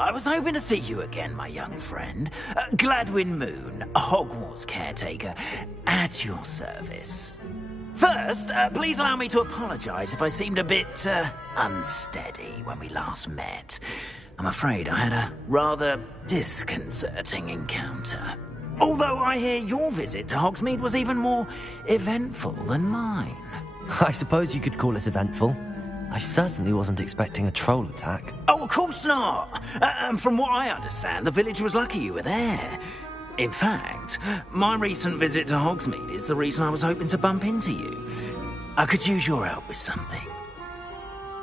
I was hoping to see you again, my young friend. Gladwin Moon, Hogwarts caretaker, at your service. First, please allow me to apologise if I seemed a bit, unsteady when we last met. I'm afraid I had a rather disconcerting encounter. Although I hear your visit to Hogsmeade was even more eventful than mine. I suppose you could call it eventful. I certainly wasn't expecting a troll attack. Oh, of course not. And from what I understand, the village was lucky you were there. In fact, my recent visit to Hogsmeade is the reason I was hoping to bump into you. I could use your help with something.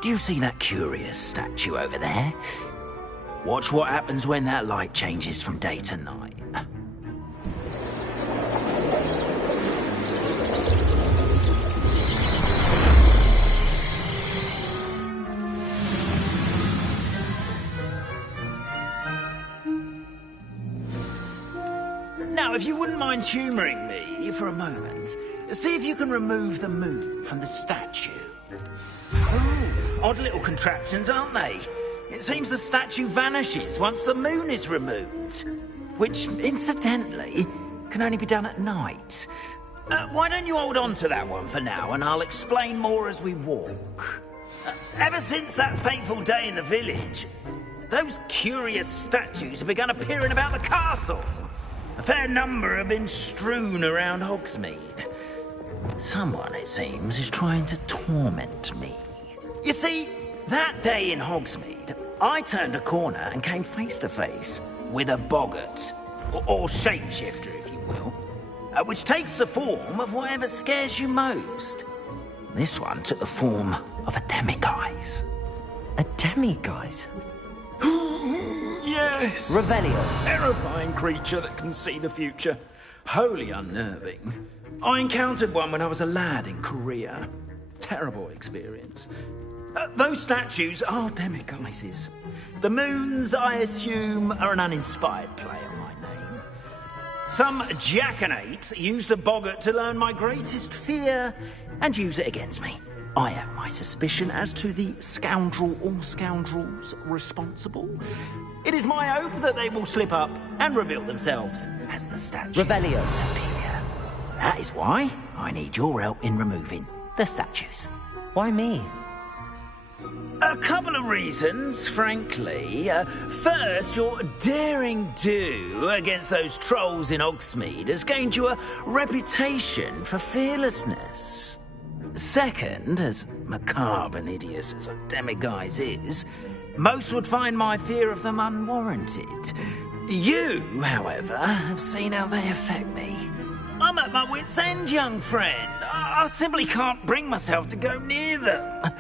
Do you see that curious statue over there? Watch what happens when that light changes from day to night. Now, if you wouldn't mind humouring me for a moment, see if you can remove the moon from the statue. Oh, odd little contraptions, aren't they? It seems the statue vanishes once the moon is removed, which, incidentally, can only be done at night. Why don't you hold on to that one for now, and I'll explain more as we walk. Ever since that fateful day in the village, those curious statues have begun appearing about the castle. A fair number have been strewn around Hogsmeade. Someone, it seems, is trying to torment me. You see, that day in Hogsmeade, I turned a corner and came face to face with a boggart, or shapeshifter, if you will, which takes the form of whatever scares you most. This one took the form of a demiguise. A demiguise? Yes. Revelio. Terrifying creature that can see the future. Wholly unnerving. I encountered one when I was a lad in Korea. Terrible experience. Those statues are demiguises. The moons, I assume, are an uninspired play on my name. Some jackanapes used a boggart to learn my greatest fear and use it against me. I have my suspicion as to the scoundrel or scoundrels responsible. It is my hope that they will slip up and reveal themselves as the statues Revelio. appear. That is why I need your help in removing the statues. Why me? A couple of reasons, frankly. First, your daring do against those trolls in Hogsmeade has gained you a reputation for fearlessness. Second, as macabre and hideous as a demiguise is, most would find my fear of them unwarranted. You, however, have seen how they affect me. I'm at my wit's end, young friend. I simply can't bring myself to go near them.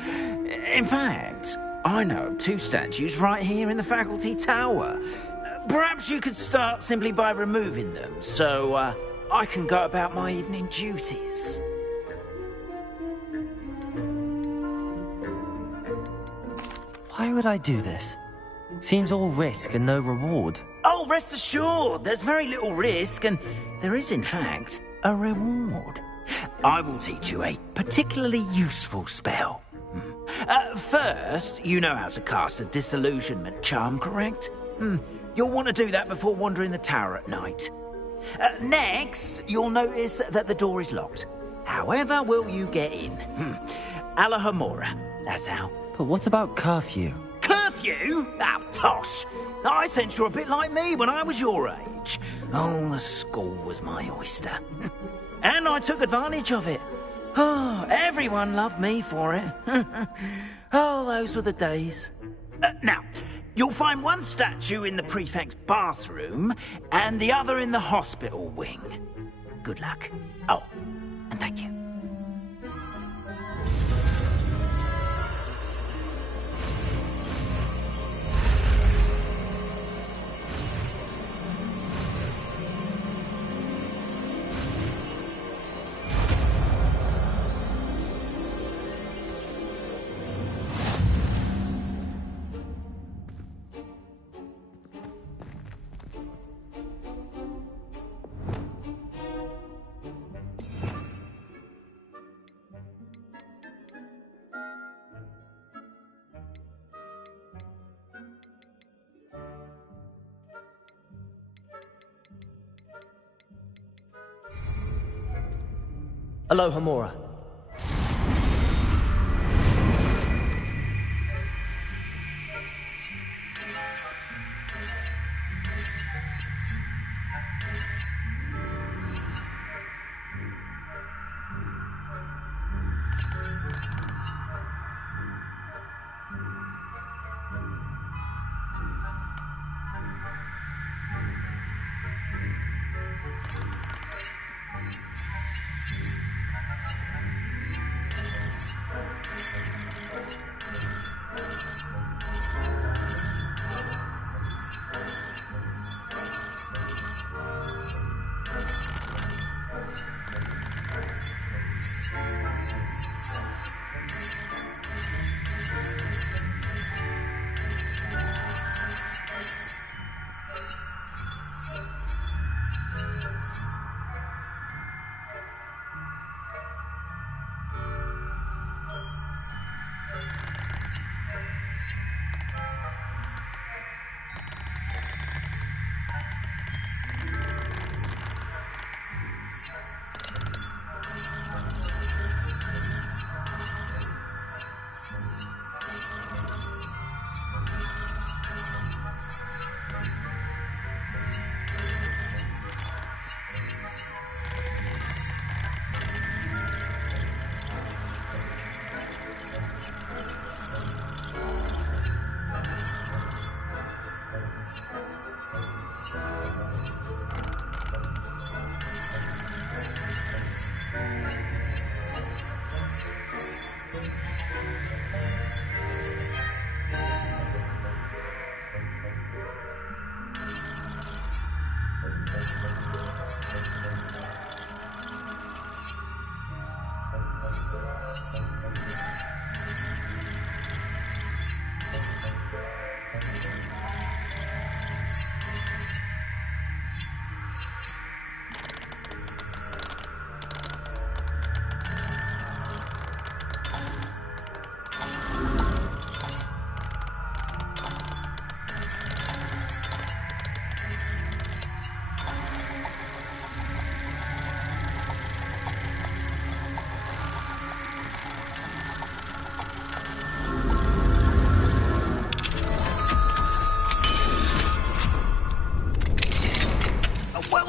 In fact, I know of two statues right here in the faculty tower. Perhaps you could start simply by removing them, so I can go about my evening duties. Why would I do this? Seems all risk and no reward. Oh, rest assured, there's very little risk, and there is, in fact, a reward. I will teach you a particularly useful spell. First, you know how to cast a disillusionment charm, correct? You'll want to do that before wandering the tower at night. Next, you'll notice that the door is locked. However will you get in? Alohomora, that's how. But what about curfew? Curfew? Ah, tosh. I sense you're a bit like me when I was your age. Oh, the school was my oyster. And I took advantage of it. Oh, everyone loved me for it. Oh, those were the days. Now, you'll find one statue in the prefect's bathroom and the other in the hospital wing. Good luck. Oh, and thank you. Alohomora.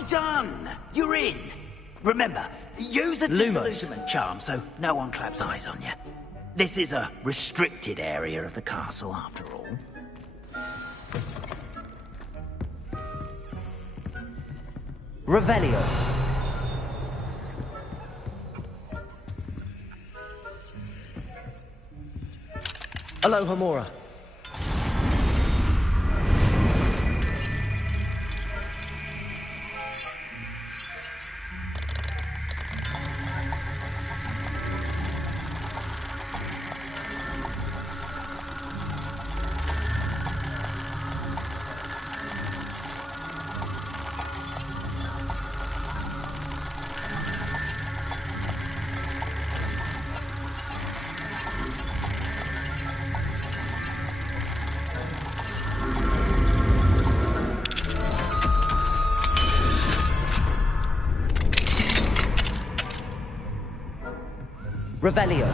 Done! You're in! Remember, use a Lumos. disillusionment charm so no one claps eyes on you. This is a restricted area of the castle, after all. Revelio. Alohomora. Revelio.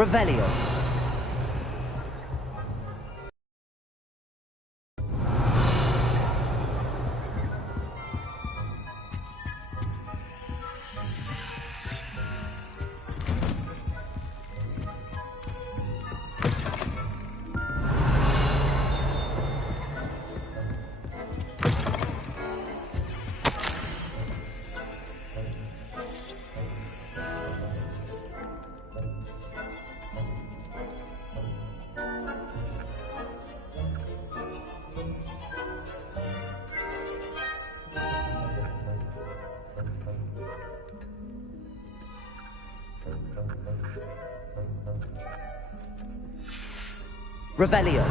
Revelio. Revelio.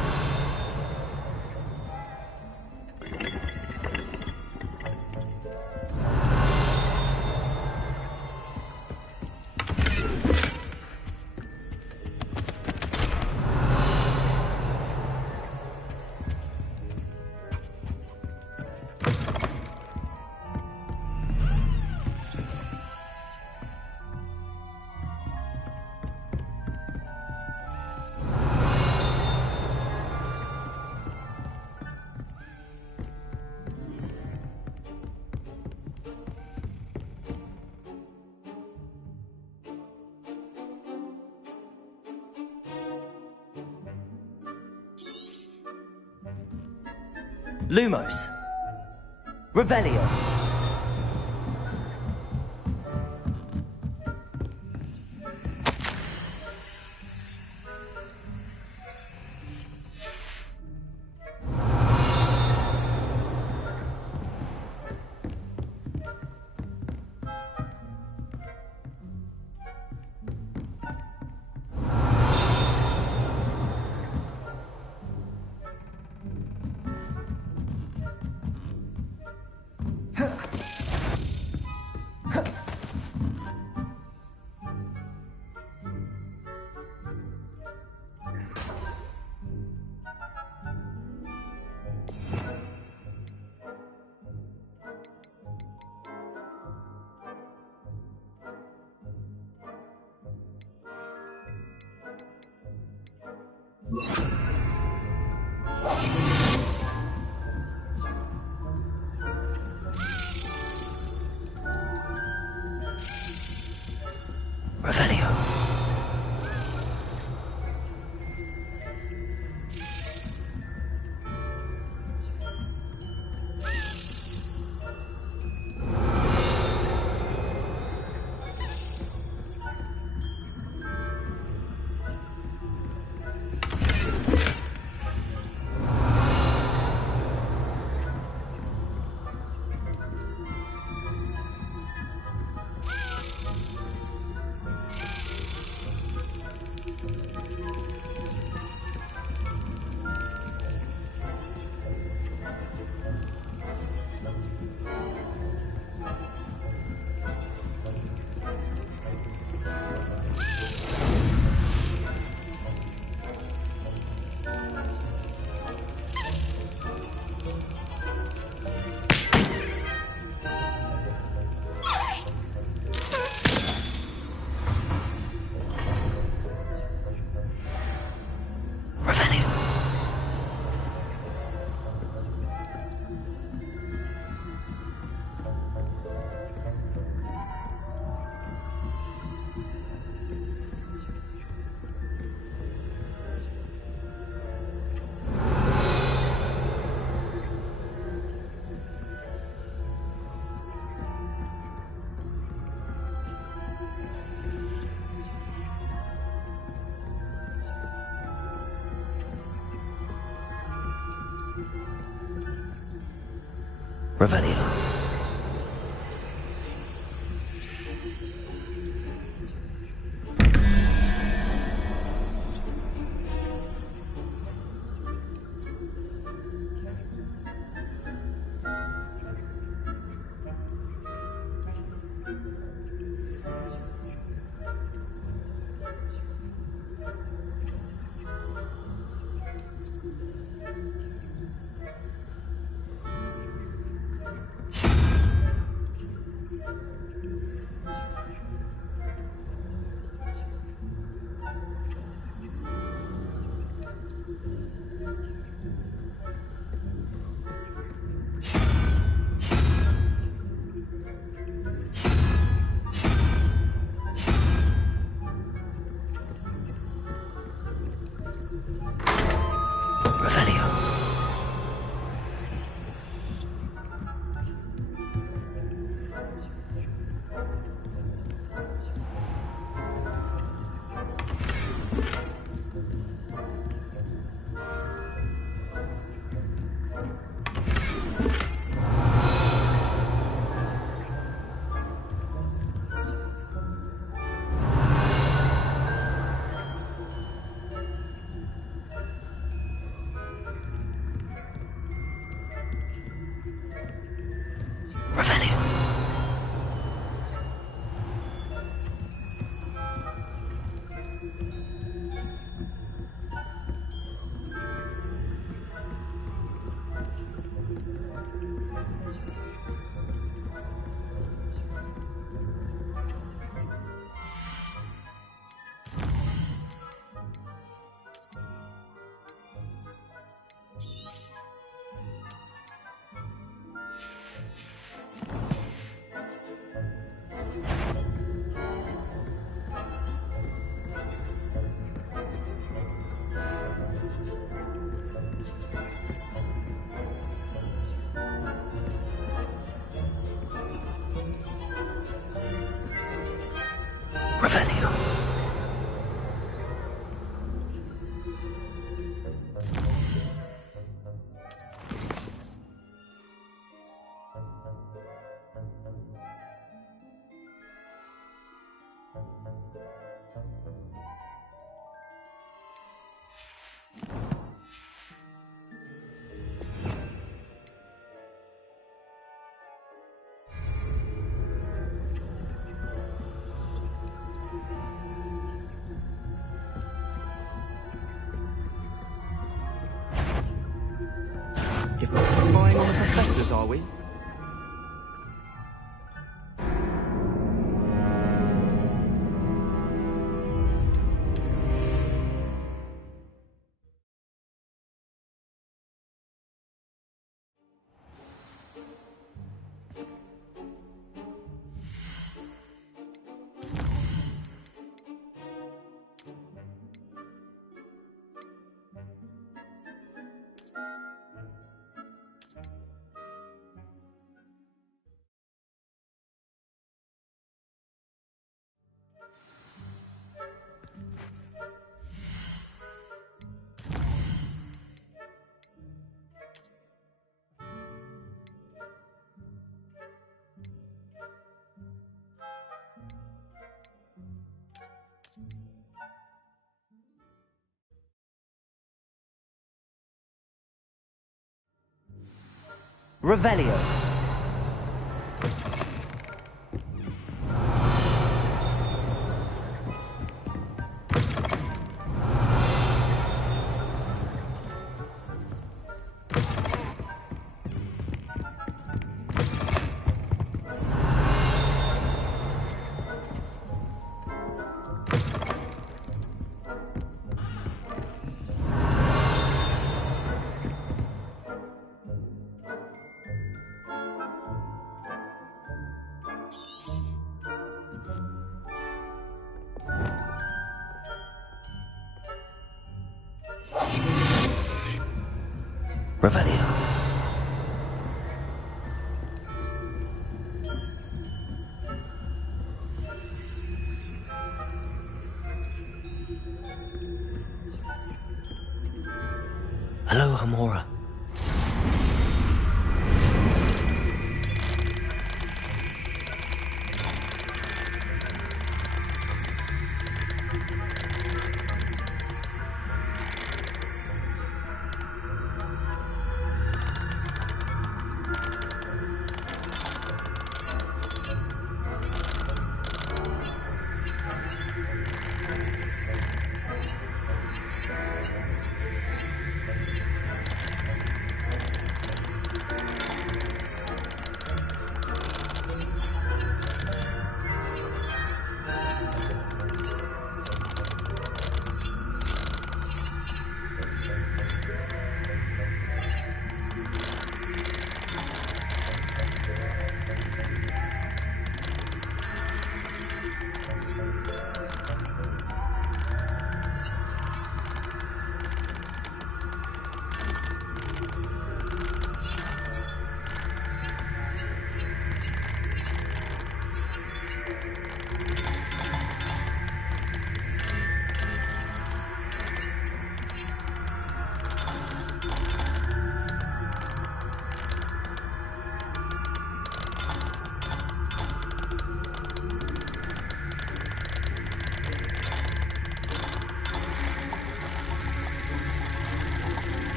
Lumos. Revelio. Revelio. Revelio. Revelio. Revelio. Revelio. If we're spying on the professors, are we? Revelio. Revelio. Hello, Hamura.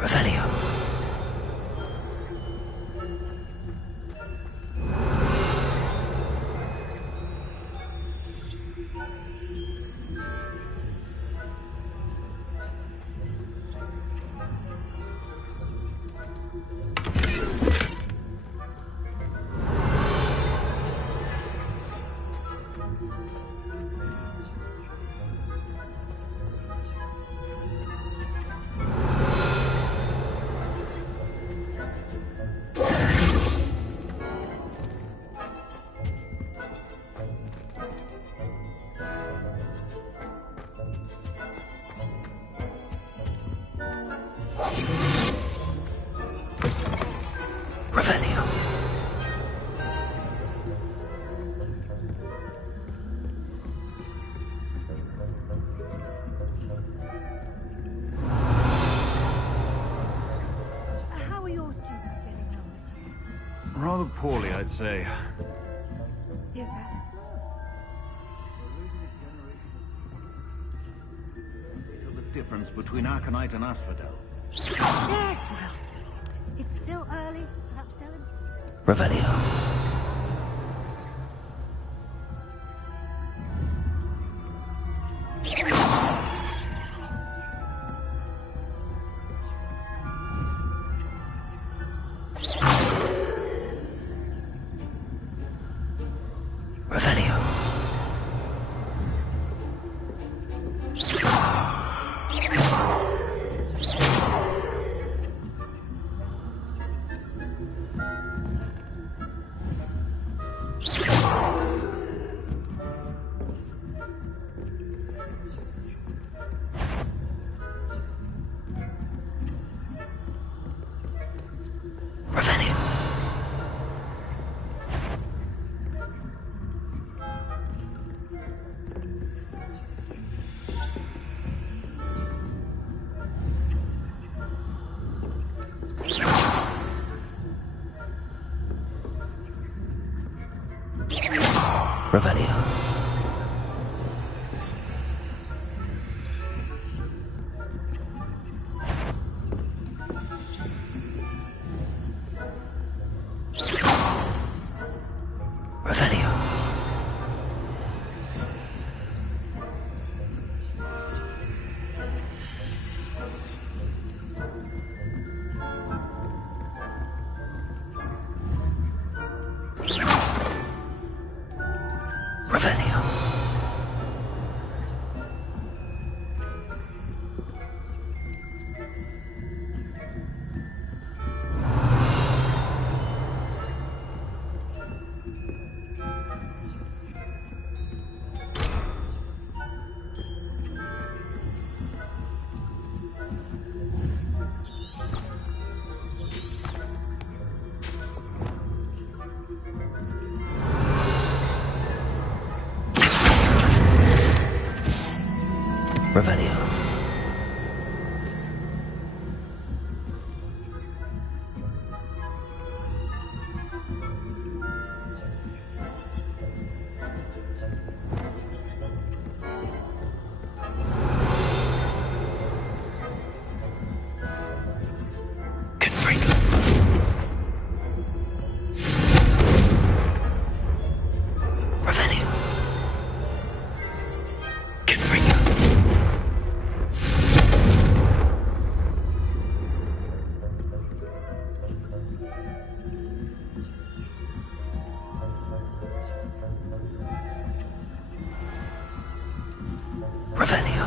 Revelio. Revelio. How are your students getting on this year? Rather poorly, I'd say. Is that Feel the difference between Arcanite and Asphodel. yes? Well, it's still early. Perhaps Dylan. Revelio. Revelio. Revelio. Revelio. Revelio. Revelio. Revelio. Confringo. Revelio. Confringo. Revelio.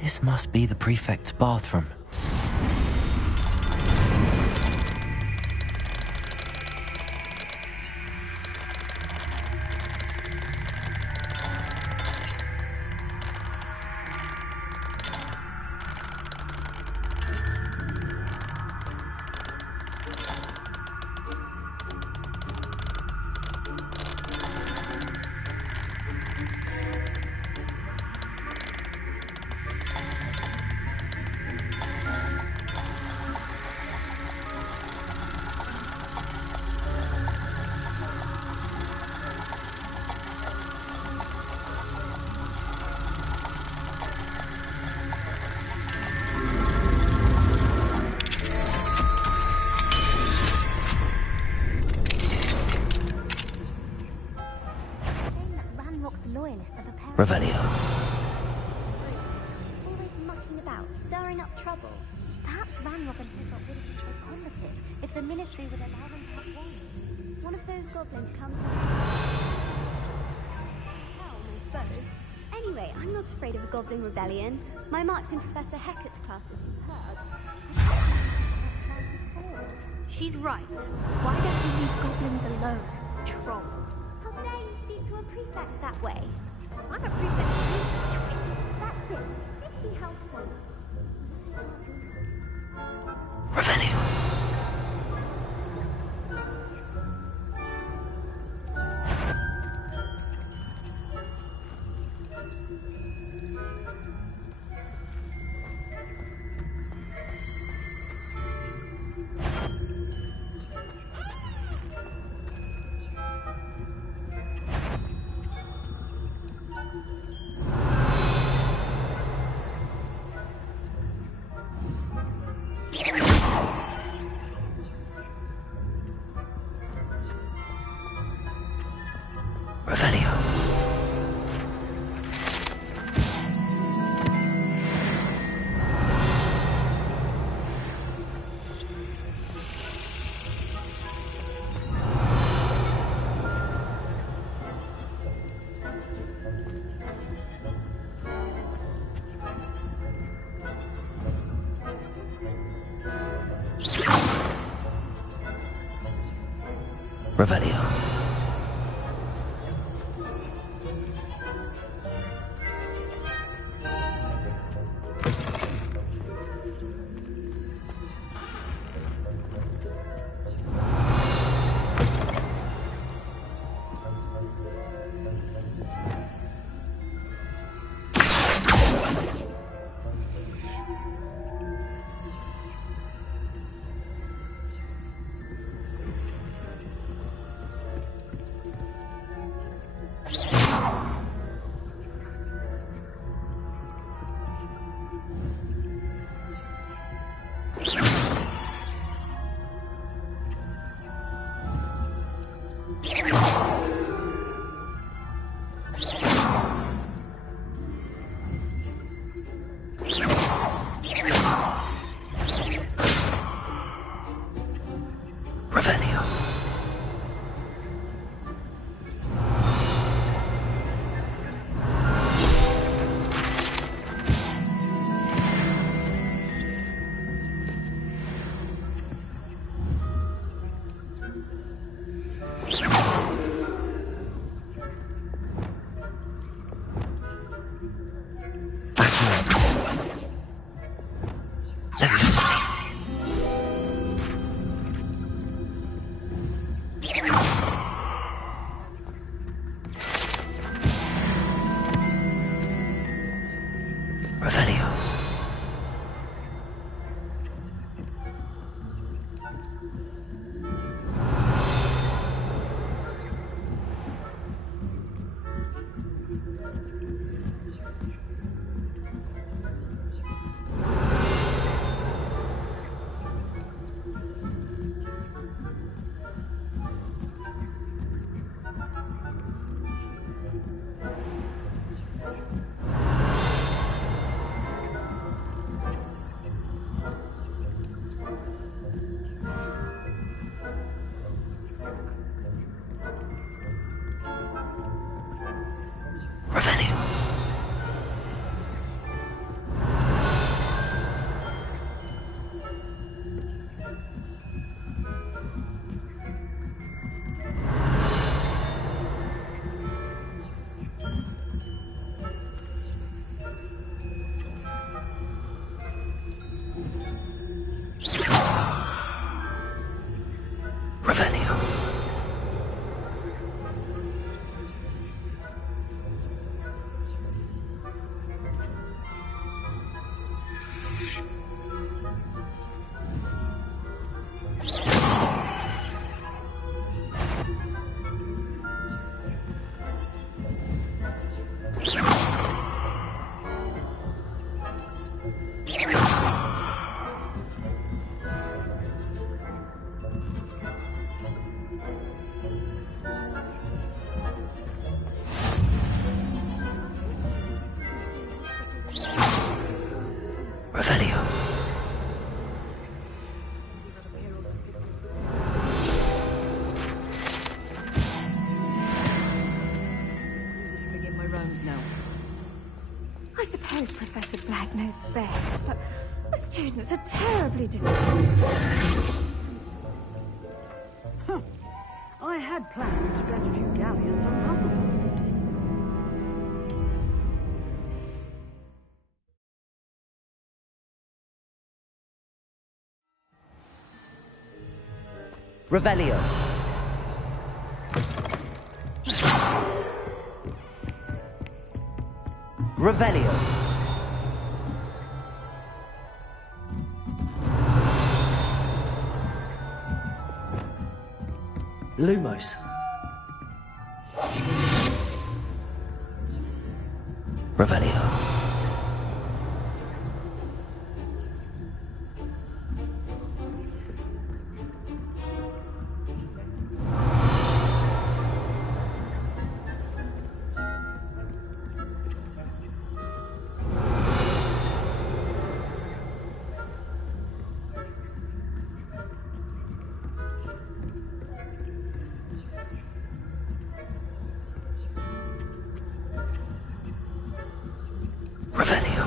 This must be the prefect's bathroom. Revelio. Always mucking about, stirring up trouble. Perhaps Ranrock and Hickok wouldn't be so combative if the Ministry would allow them to have wands. One of those goblins comes and... Hell, I suppose. Anyway, I'm not afraid of a goblin rebellion. My mark's in Professor Hecat's class, as you've heard. She's right. Why don't we leave goblins alone, troll? How dare you speak to a prefect that way? I'm a prefect too. That's it. Simply helpful. Revelio. Revelio. Revelio. Revelio. Revelio. Revelio. Revelio. Students are terribly disappointed. I had planned to bet a few galleons on Hufflepuff this season. Revelio. Revelio. Lumos. Revelio. Revelio.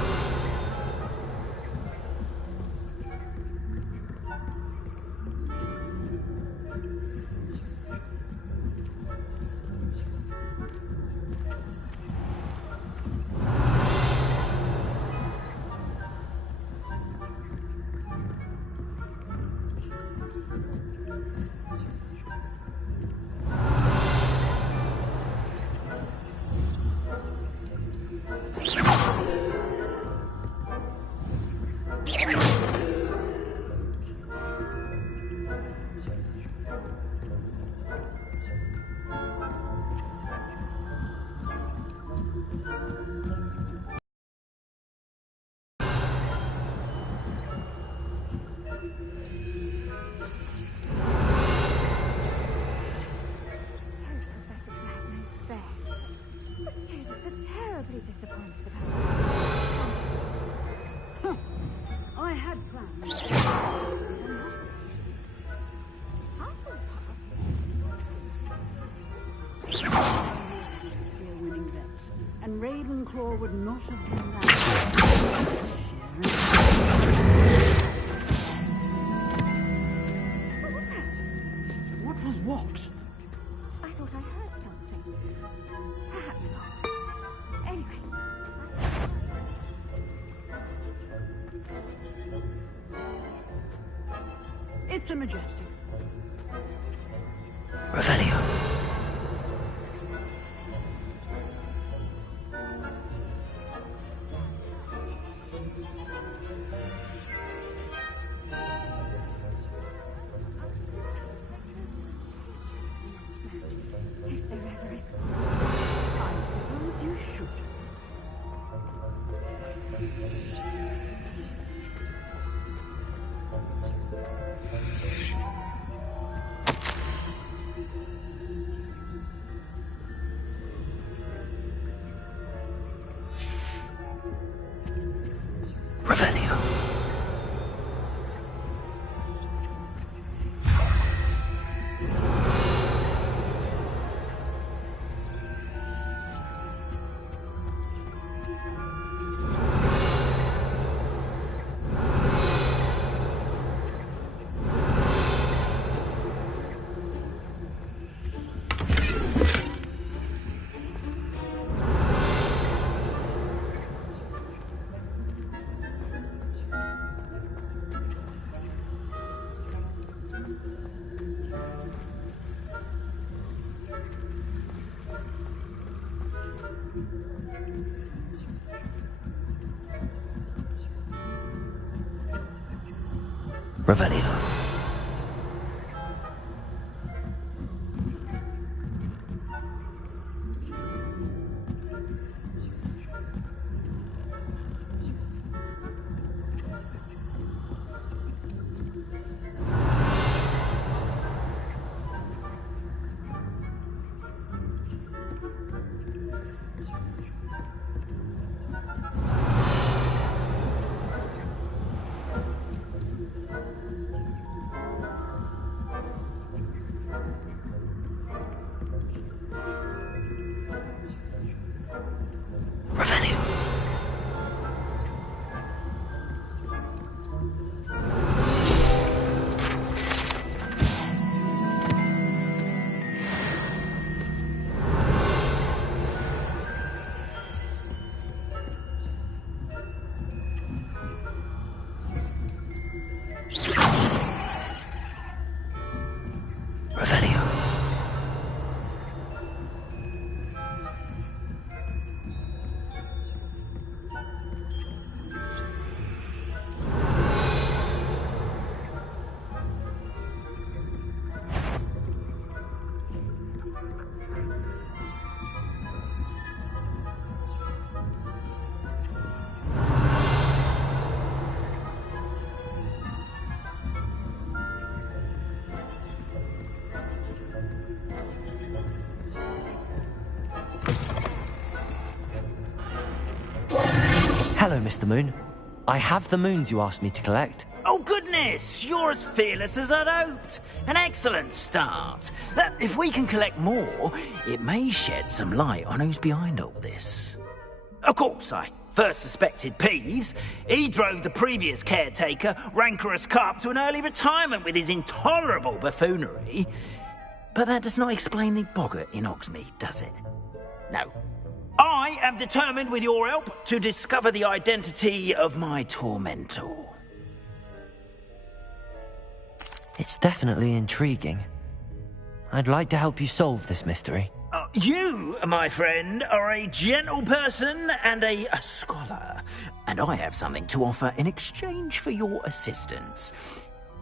Terribly disappointed about I had planned. A winning bet, and Ravenclaw would not have been that. What was what? I thought I heard something. Perhaps not. Anyway. It's a majestic. Revelio. If there ever is. I suppose you should. Revelio. Revelio. Hello, Mr. Moon. I have the moons you asked me to collect. Oh, goodness! You're as fearless as I'd hoped. An excellent start. If we can collect more, it may shed some light on who's behind all this. Of course, I first suspected Peeves. He drove the previous caretaker, Rancorous Carp, to an early retirement with his intolerable buffoonery. But that does not explain the boggart in Hogsmeade, does it? No. I am determined, with your help, to discover the identity of my tormentor. It's definitely intriguing. I'd like to help you solve this mystery. You, my friend, are a gentle person and a scholar, and I have something to offer in exchange for your assistance.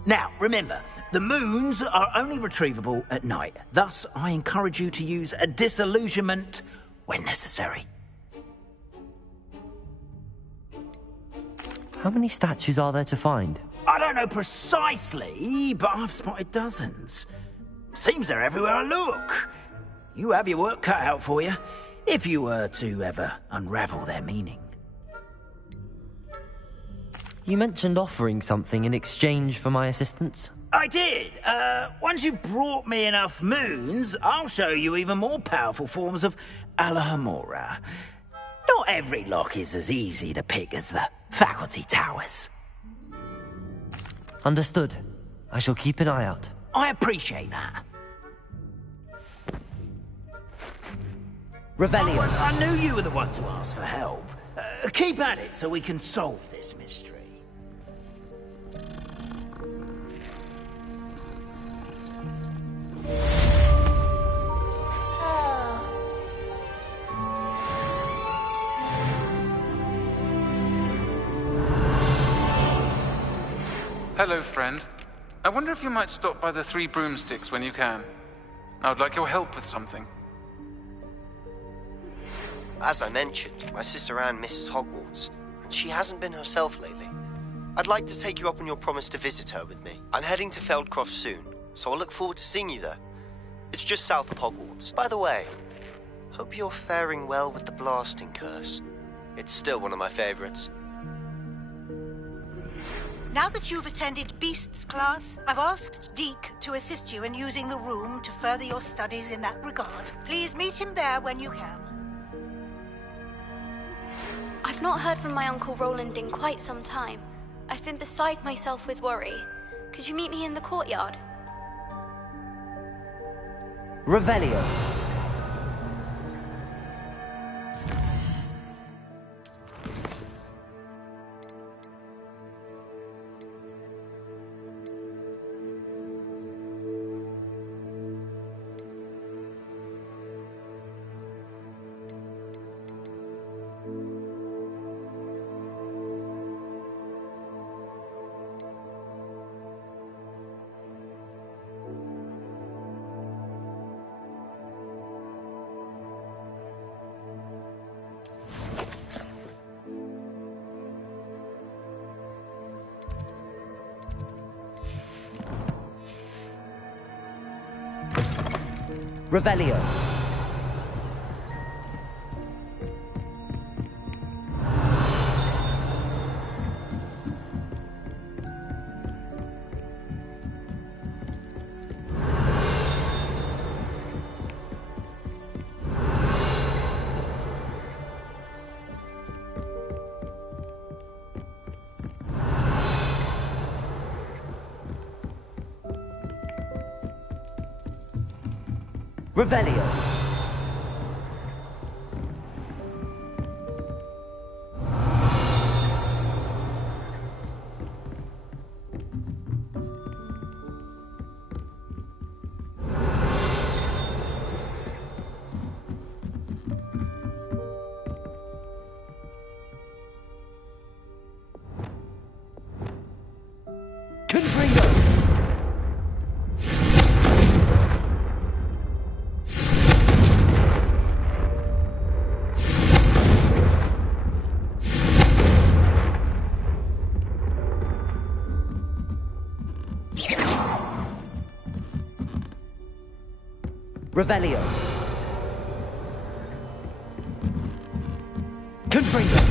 Now, remember, the moons are only retrievable at night. Thus, I encourage you to use a disillusionment when necessary. How many statues are there to find? I don't know precisely, but I've spotted dozens. Seems they're everywhere I look. You have your work cut out for you, if you were to ever unravel their meaning. You mentioned offering something in exchange for my assistance. I did. Once you've brought me enough moons, I'll show you even more powerful forms of Alohomora. Not every lock is as easy to pick as the faculty towers. Understood. I shall keep an eye out. I appreciate that. Revelio. Oh, I knew you were the one to ask for help. Keep at it so we can solve this mystery. Hello, friend. I wonder if you might stop by the Three Broomsticks when you can. I would like your help with something. As I mentioned, my sister Anne misses Hogwarts, and she hasn't been herself lately. I'd like to take you up on your promise to visit her with me. I'm heading to Feldcroft soon, so I'll look forward to seeing you there. It's just south of Hogwarts. By the way, hope you're faring well with the blasting curse. It's still one of my favorites. Now that you've attended Beasts class, I've asked Deke to assist you in using the room to further your studies in that regard. Please meet him there when you can. I've not heard from my Uncle Roland in quite some time. I've been beside myself with worry. Could you meet me in the courtyard? Revelio. Revelio. Revelio. Confringo. Revelio. Confringo.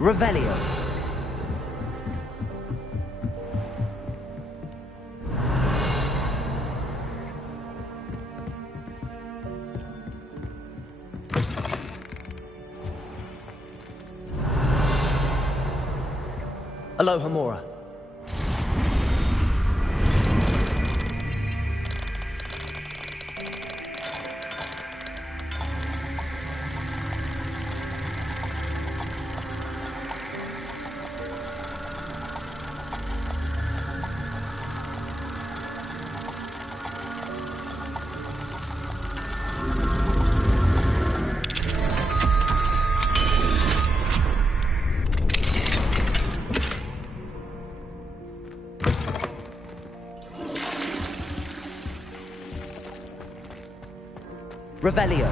Revelio. Alohomora. Revelio.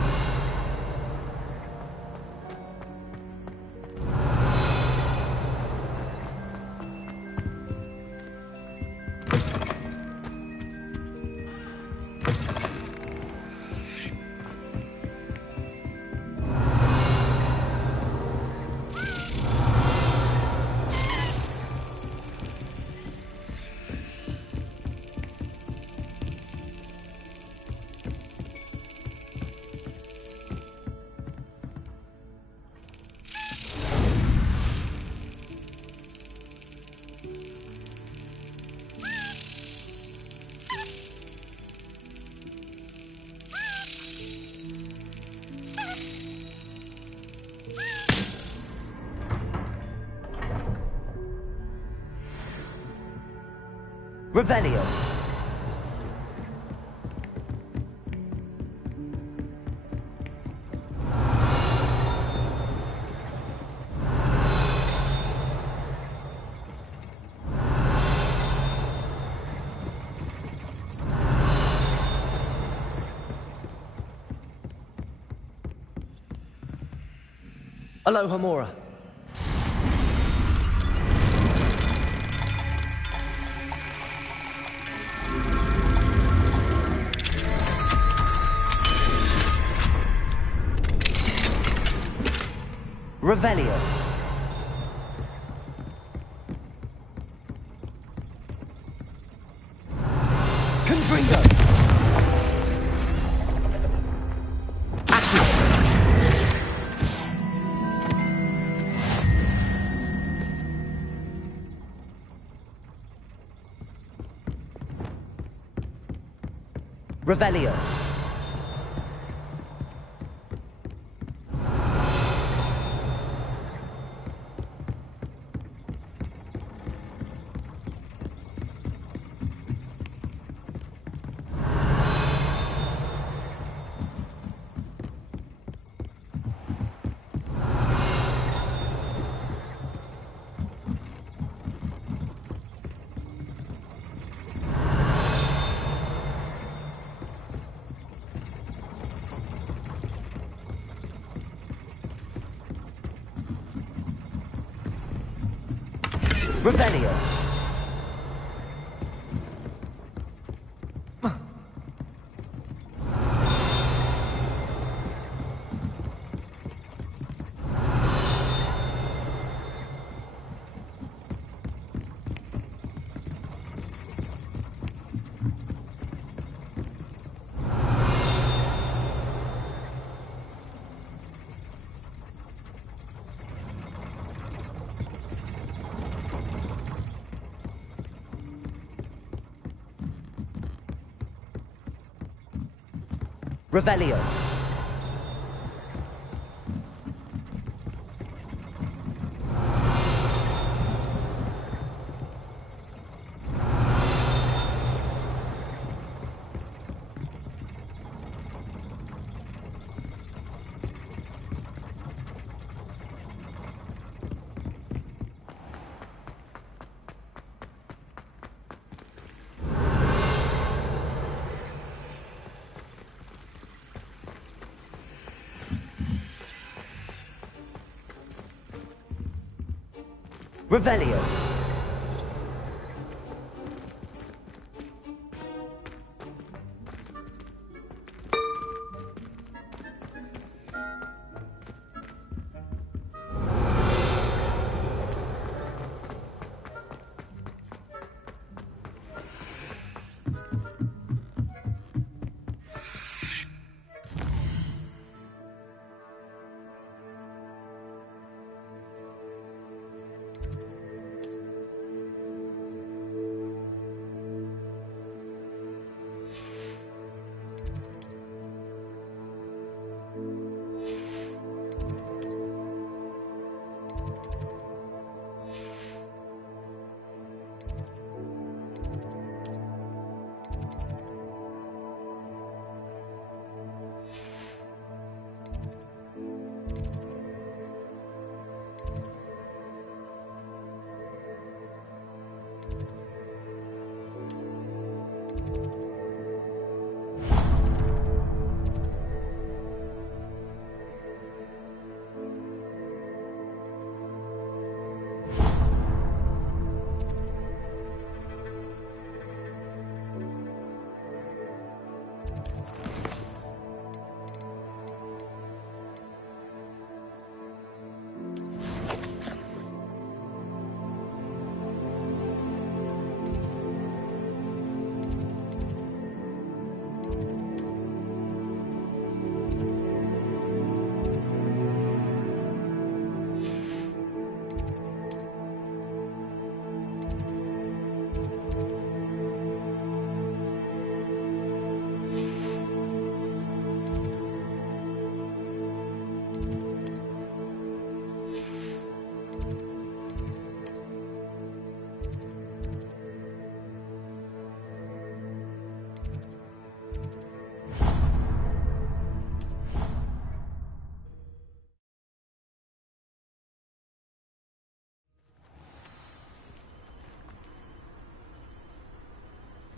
Revelio. Alohomora. Revelio. Confringo. Accio. Revelio. Revelio. Revelio. Revelio.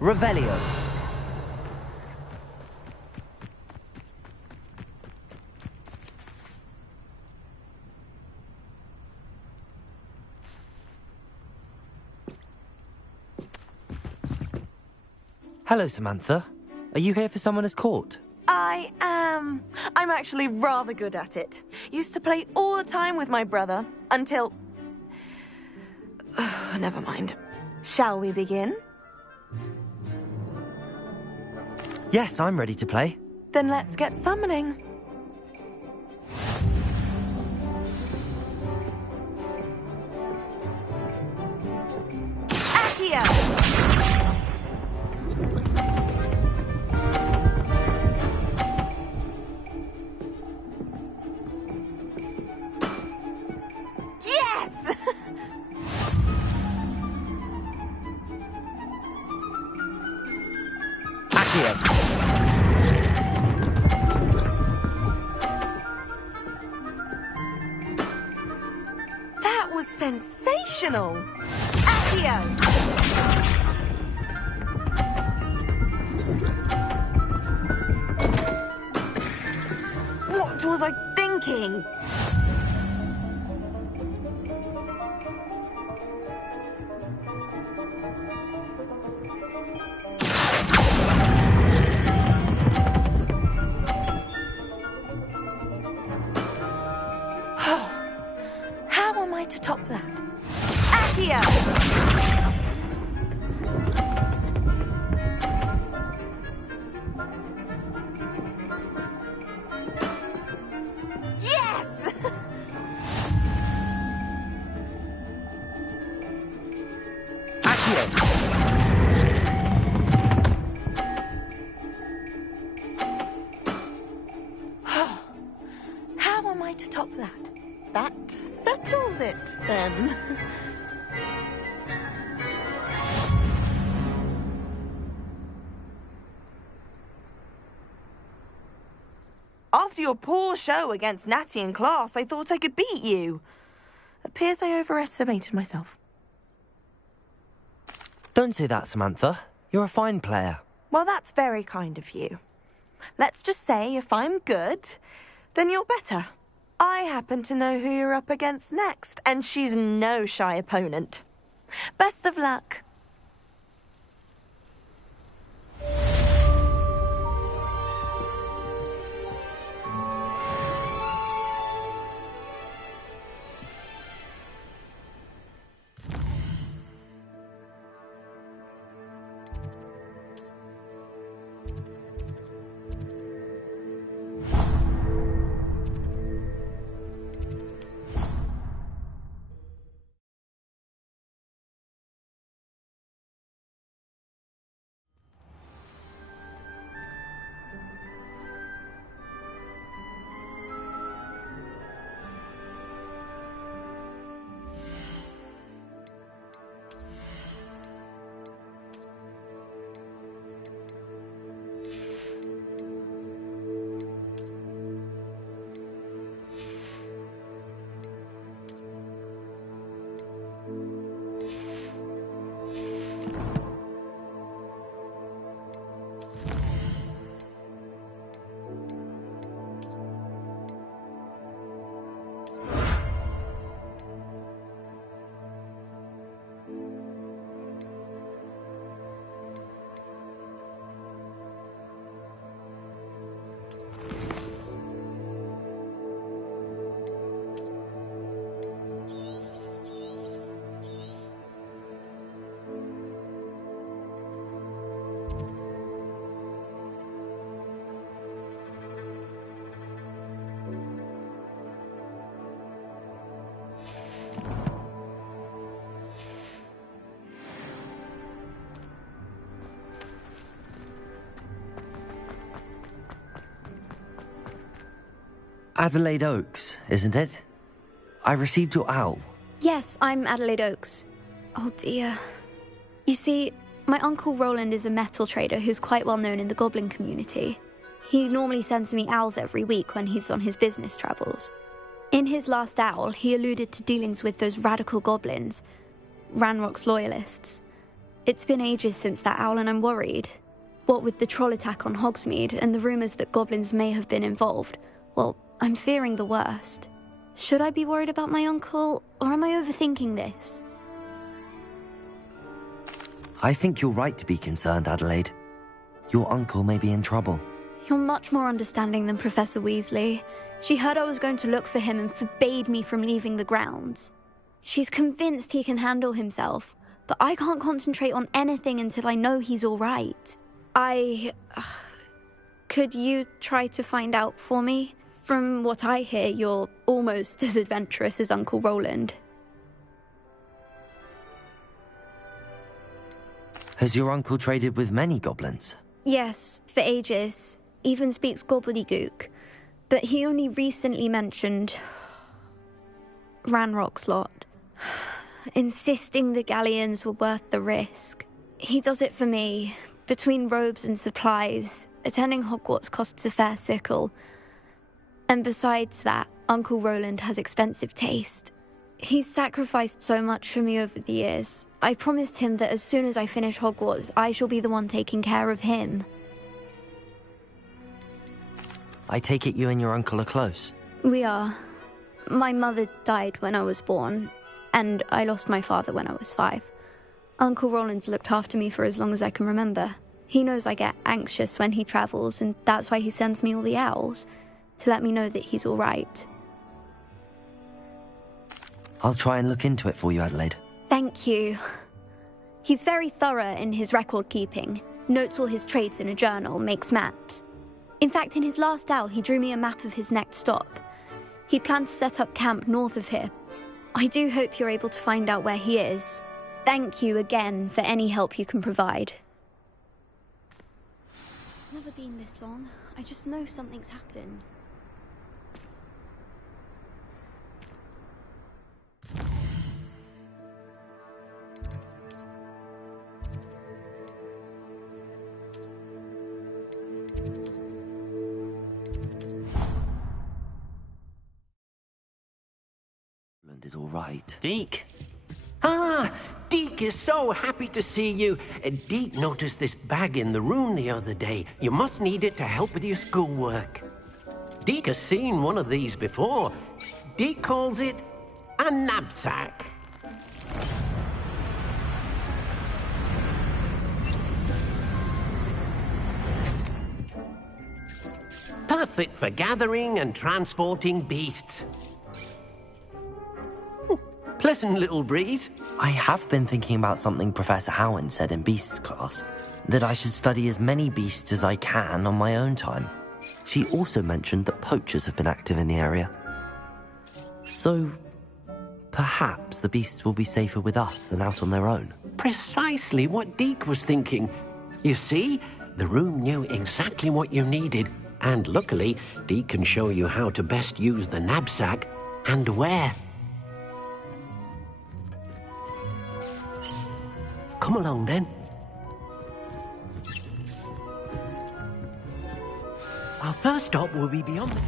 Revelio. Hello, Samantha. Are you here for Summoner's Court? I am. I'm actually rather good at it. Used to play all the time with my brother, until... Never mind. Shall we begin? Yes, I'm ready to play. Then let's get summoning. Accio! Yes! Accio! That was sensational! Accio! What was I thinking? How am I to top that? Accio! Yes! Accio! How am I to top that? That settles it, then. After your poor show against Natty in class, I thought I could beat you. Appears I overestimated myself. Don't say that, Samantha. You're a fine player. Well, that's very kind of you. Let's just say if I'm good, then you're better. I happen to know who you're up against next, and she's no shy opponent. Best of luck. Adelaide Oaks, isn't it? I received your owl. Yes, I'm Adelaide Oaks. Oh dear. You see, my Uncle Roland is a metal trader who's quite well known in the goblin community. He normally sends me owls every week when he's on his business travels. In his last owl, he alluded to dealings with those radical goblins, Ranrock's loyalists. It's been ages since that owl and I'm worried. What with the troll attack on Hogsmeade and the rumours that goblins may have been involved, well, I'm fearing the worst. Should I be worried about my uncle, or am I overthinking this? I think you're right to be concerned, Adelaide. Your uncle may be in trouble. You're much more understanding than Professor Weasley. She heard I was going to look for him and forbade me from leaving the grounds. She's convinced he can handle himself, but I can't concentrate on anything until I know he's all right. Could you try to find out for me? From what I hear, you're almost as adventurous as Uncle Roland. Has your uncle traded with many goblins? Yes, for ages. Even speaks gobbledygook. But he only recently mentioned Ranrock's lot, insisting the galleons were worth the risk. He does it for me. Between robes and supplies, attending Hogwarts costs a fair sickle. And besides that, Uncle Roland has expensive taste. He's sacrificed so much for me over the years. I promised him that as soon as I finish Hogwarts, I shall be the one taking care of him. I take it you and your uncle are close? We are. My mother died when I was born, and I lost my father when I was 5. Uncle Roland's looked after me for as long as I can remember. He knows I get anxious when he travels, and that's why he sends me all the owls, to let me know that he's all right. I'll try and look into it for you, Adelaide. Thank you. He's very thorough in his record keeping, notes all his traits in a journal, makes maps. In fact, in his last owl, he drew me a map of his next stop. He'd planned to set up camp north of here. I do hope you're able to find out where he is. Thank you again for any help you can provide. It's never been this long. I just know something's happened. Roland is all right. Deek! Ah! Deek is so happy to see you. Deek noticed this bag in the room the other day. You must need it to help with your schoolwork. Deek has seen one of these before. Deek calls it a knapsack. Perfect for gathering and transporting beasts. Pleasant little breeze. I have been thinking about something Professor Howard said in Beasts class, that I should study as many beasts as I can on my own time. She also mentioned that poachers have been active in the area. So, perhaps the beasts will be safer with us than out on their own. Precisely what Deek was thinking. You see, the room knew exactly what you needed, and luckily, Deek can show you how to best use the knapsack and where. Come along, then. Our first stop will be beyond the...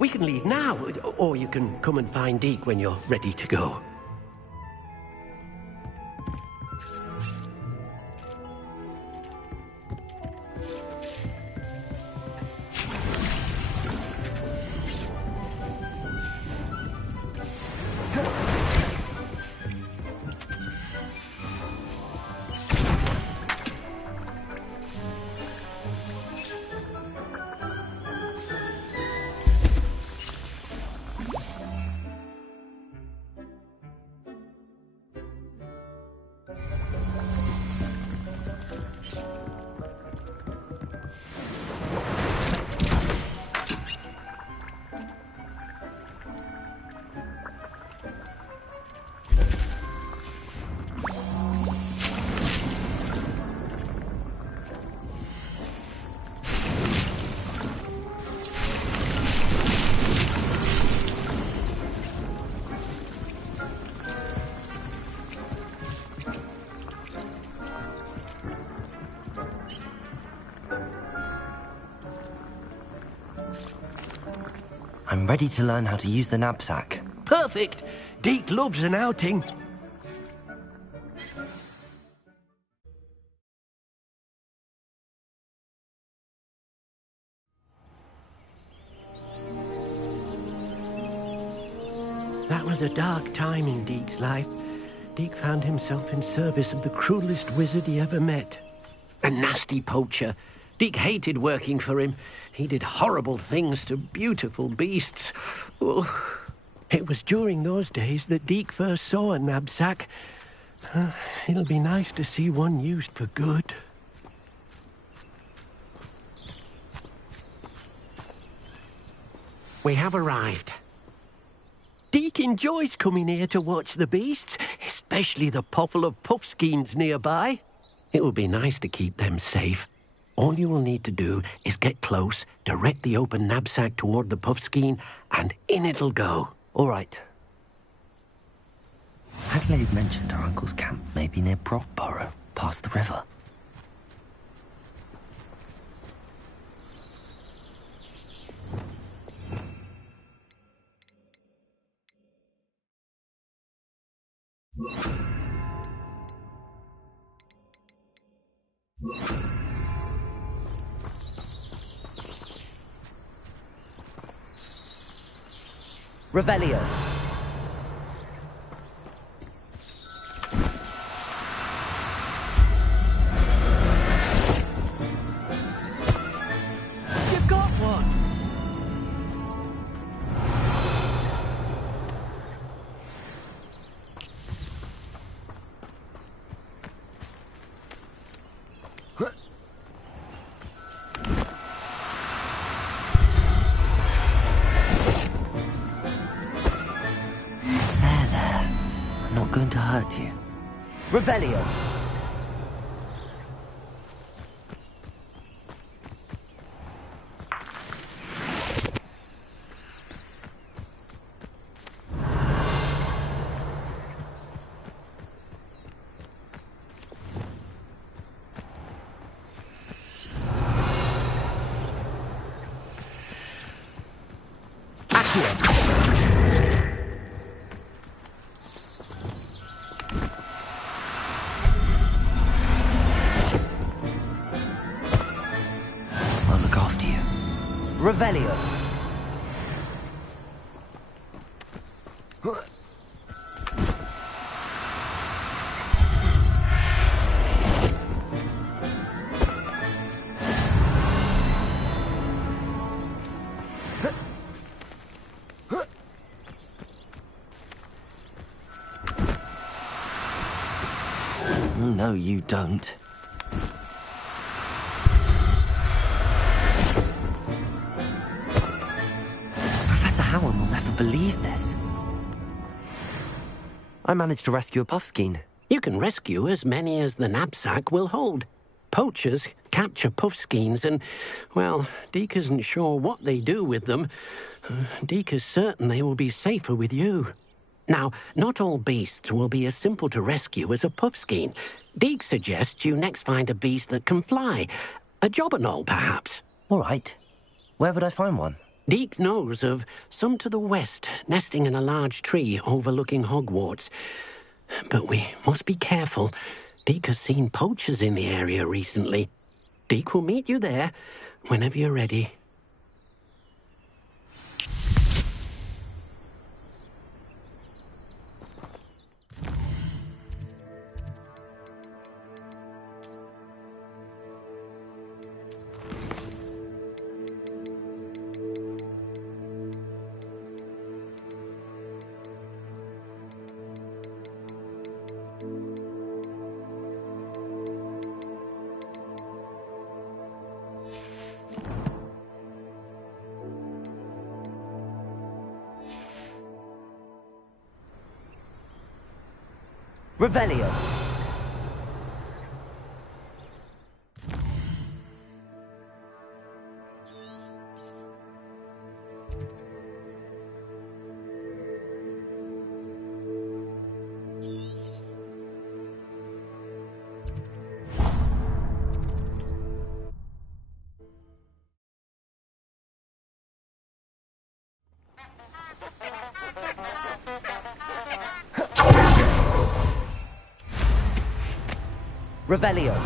we can leave now, or you can come and find Deke when you're ready to go. I'm ready to learn how to use the knapsack. Perfect! Deke loves an outing. That was a dark time in Deke's life. Deke found himself in service of the cruelest wizard he ever met. A nasty poacher. Deke hated working for him. He did horrible things to beautiful beasts. Oh. It was during those days that Deke first saw a knapsack. It'll be nice to see one used for good. We have arrived. Deke enjoys coming here to watch the beasts, especially the poffle of puffskeins nearby. It will be nice to keep them safe. All you will need to do is get close, direct the open knapsack toward the puffskein, and in it'll go. All right. Adelaide mentioned her uncle's camp may be near Brockborough, past the river. Revelio. You got one! Going to hurt you. Revelio. Accio. Revelio. No, you don't. Howard will never believe this. I managed to rescue a puffskein. You can rescue as many as the knapsack will hold. Poachers capture puffskeins and, well, Deke isn't sure what they do with them. Deke is certain they will be safer with you. Now, not all beasts will be as simple to rescue as a puffskein. Deke suggests you next find a beast that can fly. A jobberknoll, perhaps. All right. Where would I find one? Deke knows of some to the west, nesting in a large tree overlooking Hogwarts. But we must be careful. Deke has seen poachers in the area recently. Deke will meet you there whenever you're ready. Revelio. Revelio.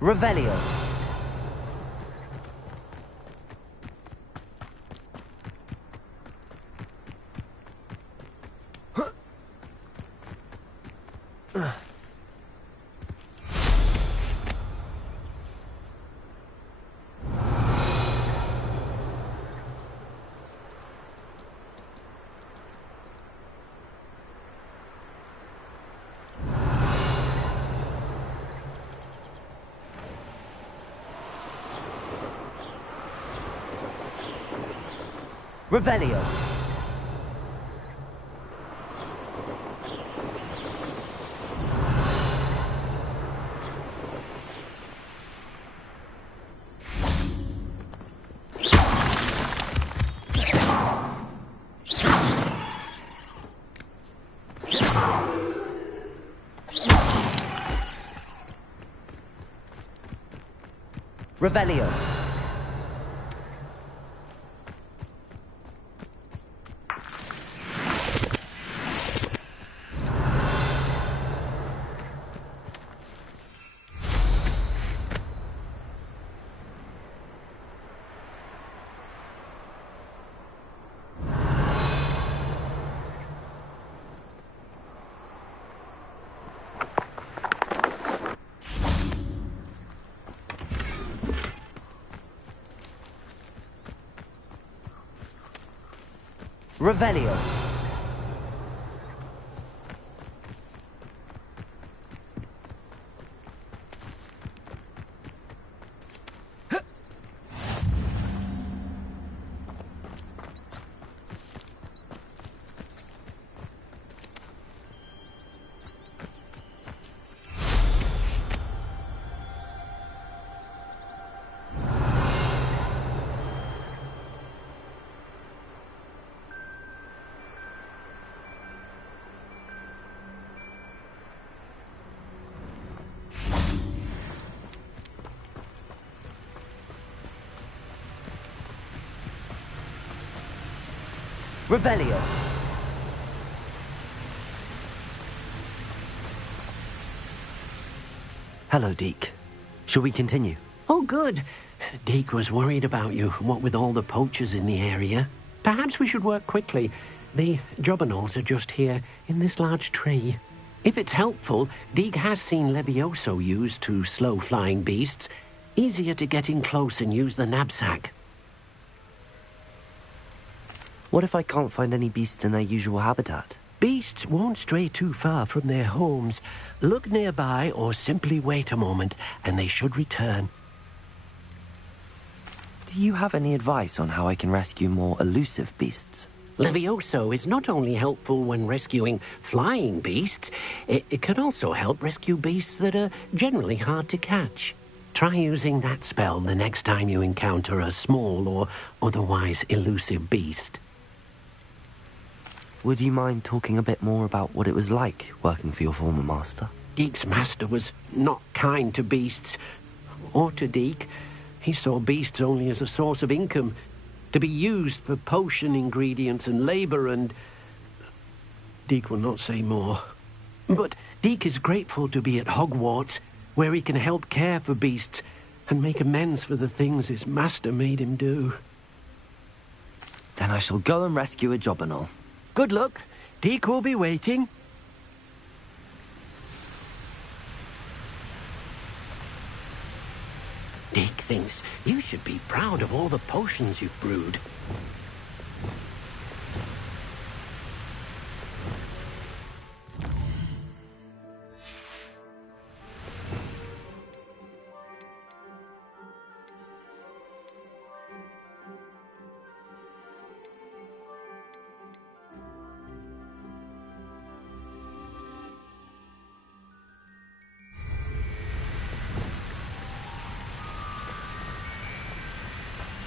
Revelio. Revelio. Revelio. Revelio. Revelio. Hello, Deke. Shall we continue? Oh, good. Deke was worried about you, what with all the poachers in the area. Perhaps we should work quickly. The Jobberknolls are just here, in this large tree. If it's helpful, Deke has seen Levioso used to slow flying beasts. Easier to get in close and use the knapsack. What if I can't find any beasts in their usual habitat? Beasts won't stray too far from their homes. Look nearby or simply wait a moment, and they should return. Do you have any advice on how I can rescue more elusive beasts? Levioso is not only helpful when rescuing flying beasts, it can also help rescue beasts that are generally hard to catch. Try using that spell the next time you encounter a small or otherwise elusive beast. Would you mind talking a bit more about what it was like working for your former master? Deek's master was not kind to beasts, or to Deek. He saw beasts only as a source of income, to be used for potion ingredients and labor, and Deek will not say more. But Deek is grateful to be at Hogwarts, where he can help care for beasts and make amends for the things his master made him do. Then I shall go and rescue a Jobberknoll. Good luck. Deek will be waiting. Deek thinks you should be proud of all the potions you've brewed.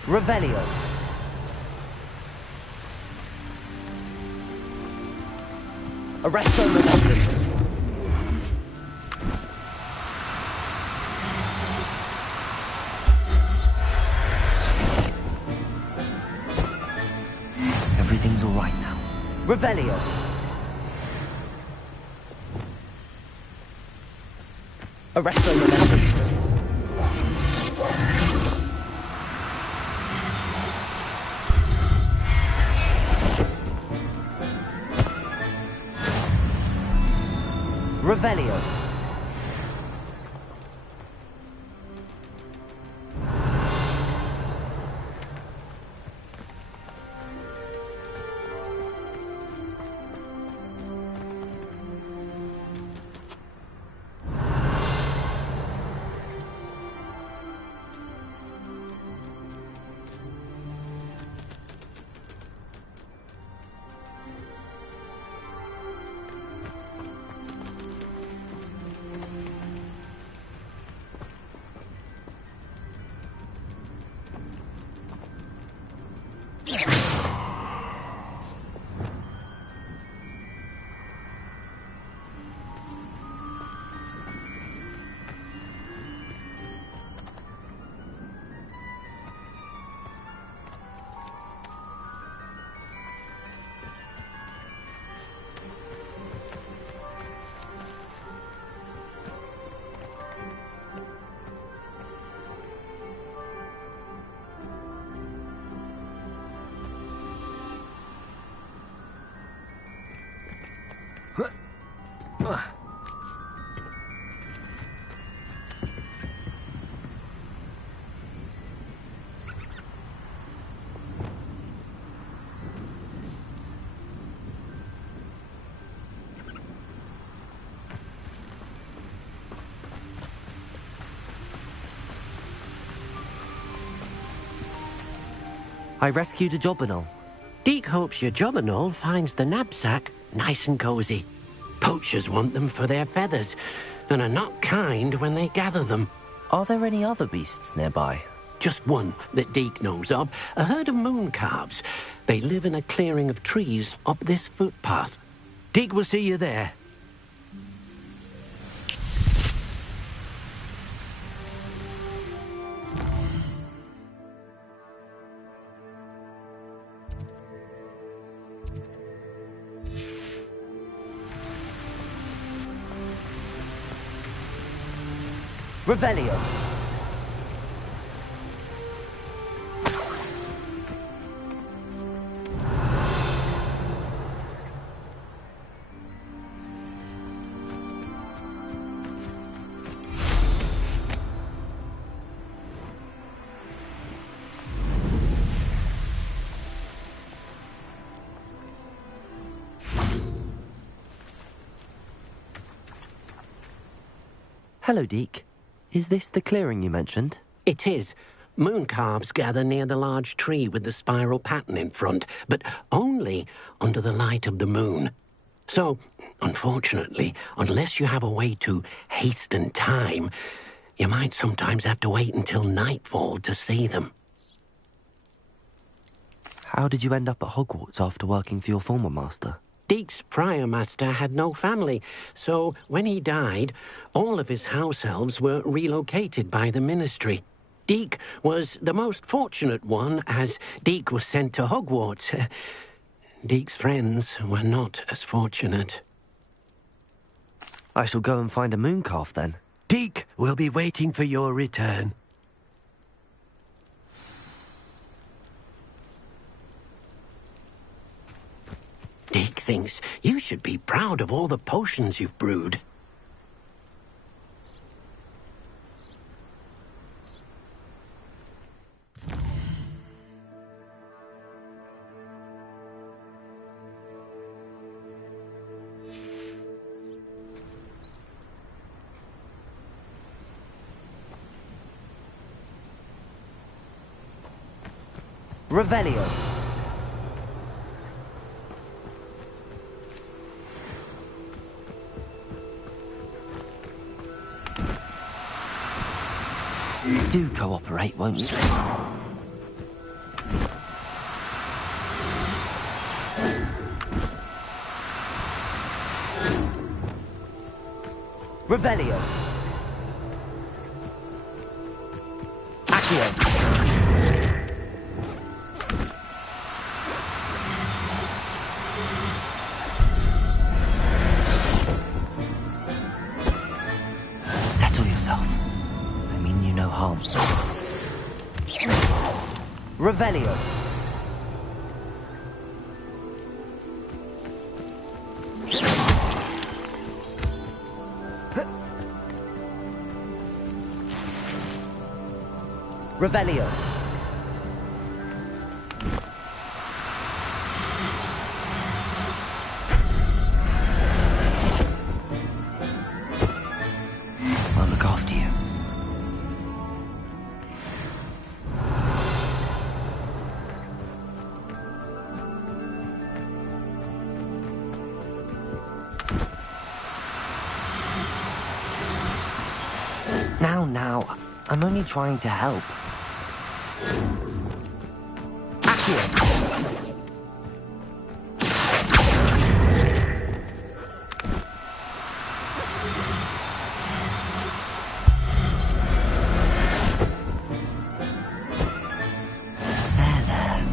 Revelio. Arresto Momentum. Everything's all right now. Revelio. Arresto Momentum. Revelio. I rescued a Jobberknoll. Deek hopes your Jobberknoll finds the knapsack nice and cozy. Poachers want them for their feathers, and are not kind when they gather them. Are there any other beasts nearby? Just one that Deek knows of, a herd of moon calves. They live in a clearing of trees up this footpath. Deek will see you there. Revelio. Hello, Deek. Is this the clearing you mentioned? It is. Mooncalves gather near the large tree with the spiral pattern in front, but only under the light of the moon. So, unfortunately, unless you have a way to hasten time, you might sometimes have to wait until nightfall to see them. How did you end up at Hogwarts after working for your former master? Deek's prior master had no family, so when he died, all of his house elves were relocated by the Ministry. Deek was the most fortunate one, as Deek was sent to Hogwarts. Deek's friends were not as fortunate. I shall go and find a mooncalf then. Deek will be waiting for your return. Deek thinks you should be proud of all the potions you've brewed. Revelio. Do cooperate, won't you? Revelio. Accio. Settle yourself. I mean you no harm. Revelio. Revelio. I'll look after you. Now, I'm only trying to help. Accio. There.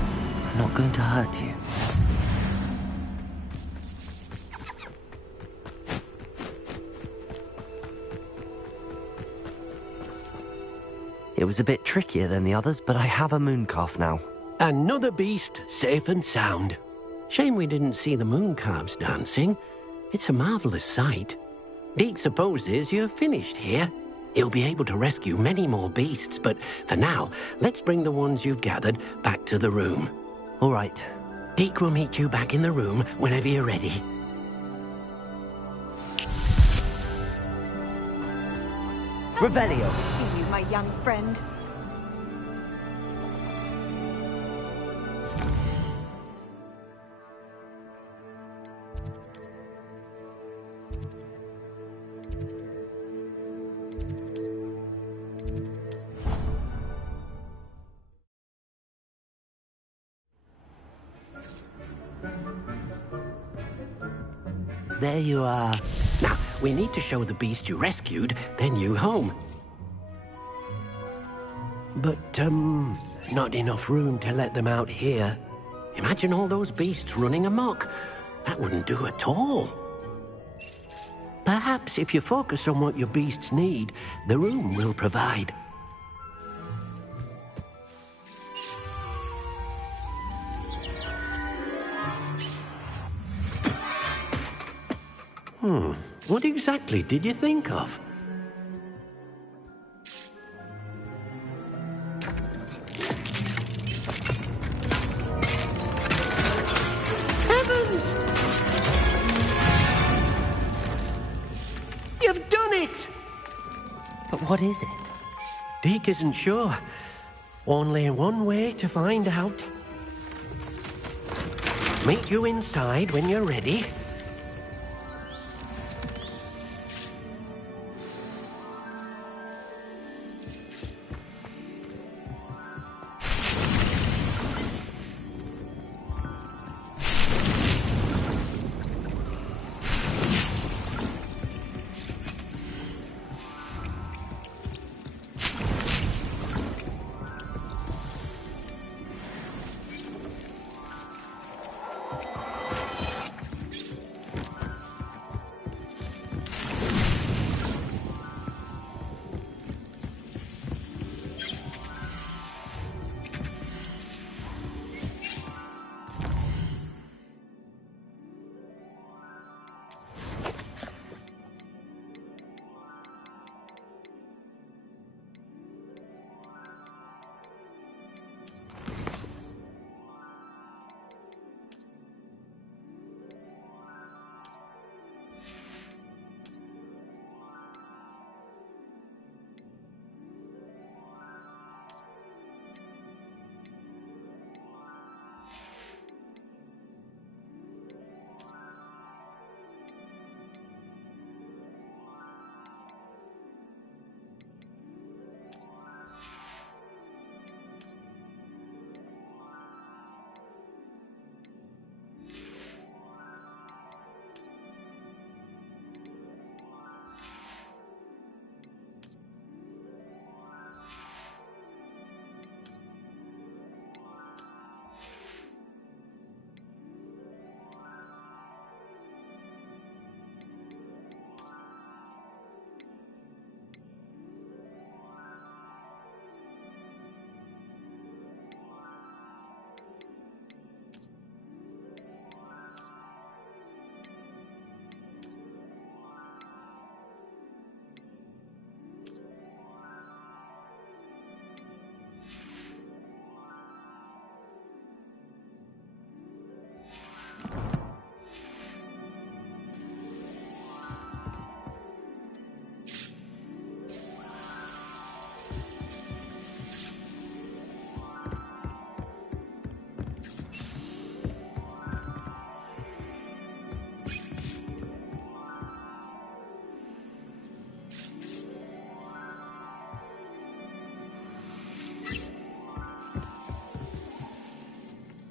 I'm not going to hurt you. It was a bit trickier than the others, but I have a mooncalf now. Another beast, safe and sound. Shame we didn't see the mooncalves dancing. It's a marvelous sight. Deek supposes you're finished here. He'll be able to rescue many more beasts, but for now, let's bring the ones you've gathered back to the room. All right. Deek will meet you back in the room whenever you're ready. Revelio. See you, my young friend. There you are. Now, we need to show the beast you rescued their new home. But, not enough room to let them out here. Imagine all those beasts running amok. That wouldn't do at all. Perhaps if you focus on what your beasts need, the room will provide. What exactly did you think of? Heavens! You've done it! But what is it? Deek isn't sure. Only one way to find out. Meet you inside when you're ready.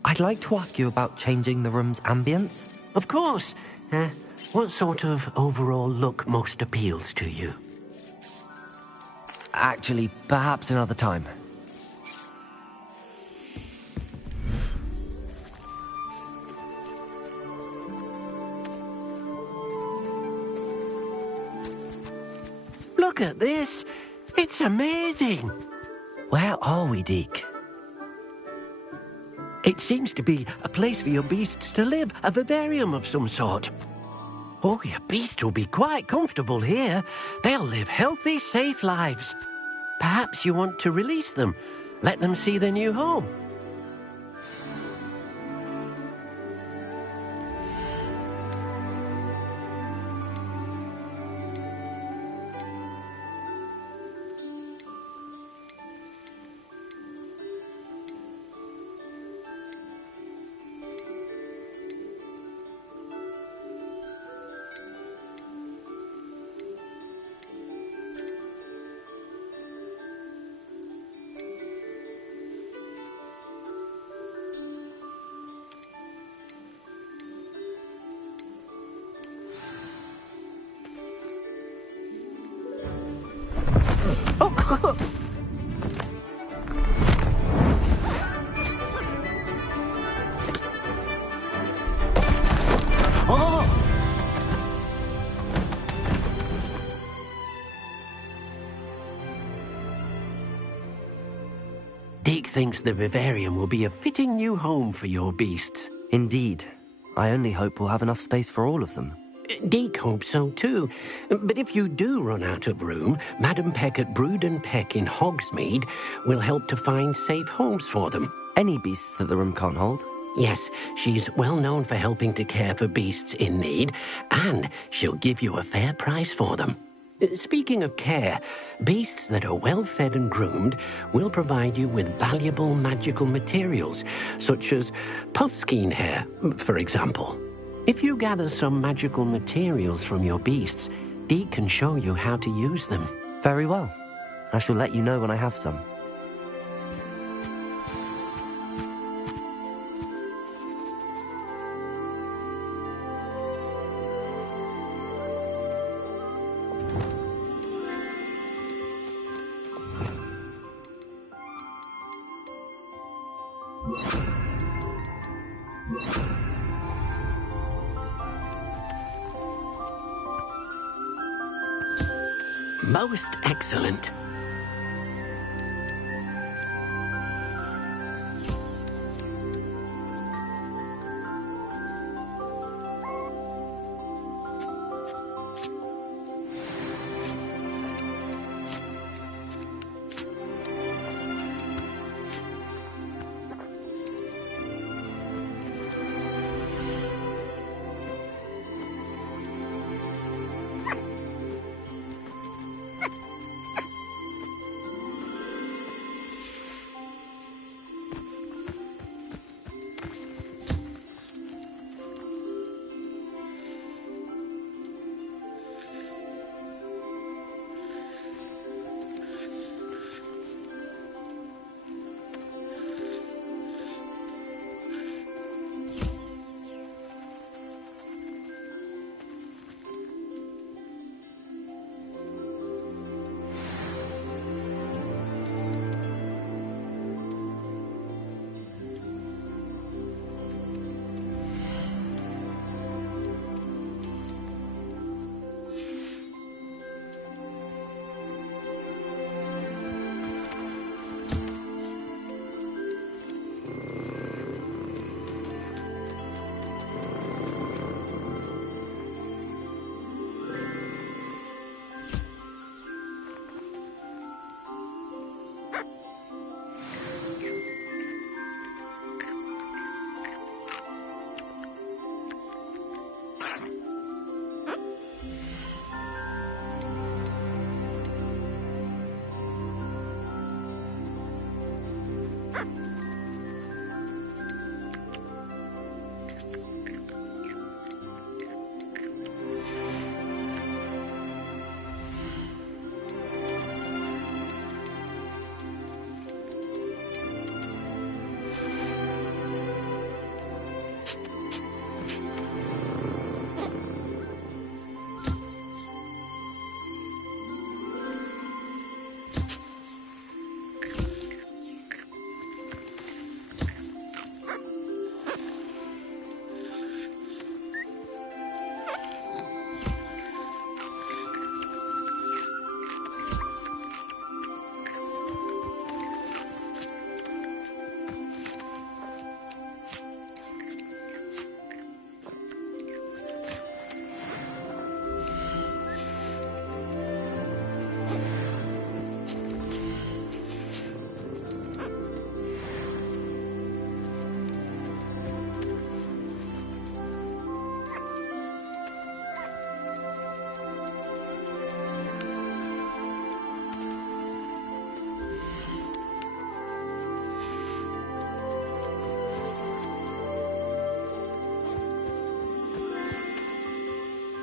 I'd like to ask you about changing the room's ambience. Of course. What sort of overall look most appeals to you? Actually, perhaps another time. Look at this. It's amazing. Where are we, Deke? It seems to be a place for your beasts to live, a vivarium of some sort. Oh, your beasts will be quite comfortable here. They'll live healthy, safe lives. Perhaps you want to release them, let them see their new home. Deke thinks the vivarium will be a fitting new home for your beasts. Indeed. I only hope we'll have enough space for all of them. Deke hopes so too. But if you do run out of room, Madam Peck at Brood and Peck in Hogsmeade will help to find safe homes for them. Any beasts that the room can't hold? Yes, she's well known for helping to care for beasts in need, and she'll give you a fair price for them. Speaking of care, beasts that are well fed and groomed will provide you with valuable magical materials, such as puffskein hair, for example. If you gather some magical materials from your beasts, Deke can show you how to use them. Very well. I shall let you know when I have some. Most excellent.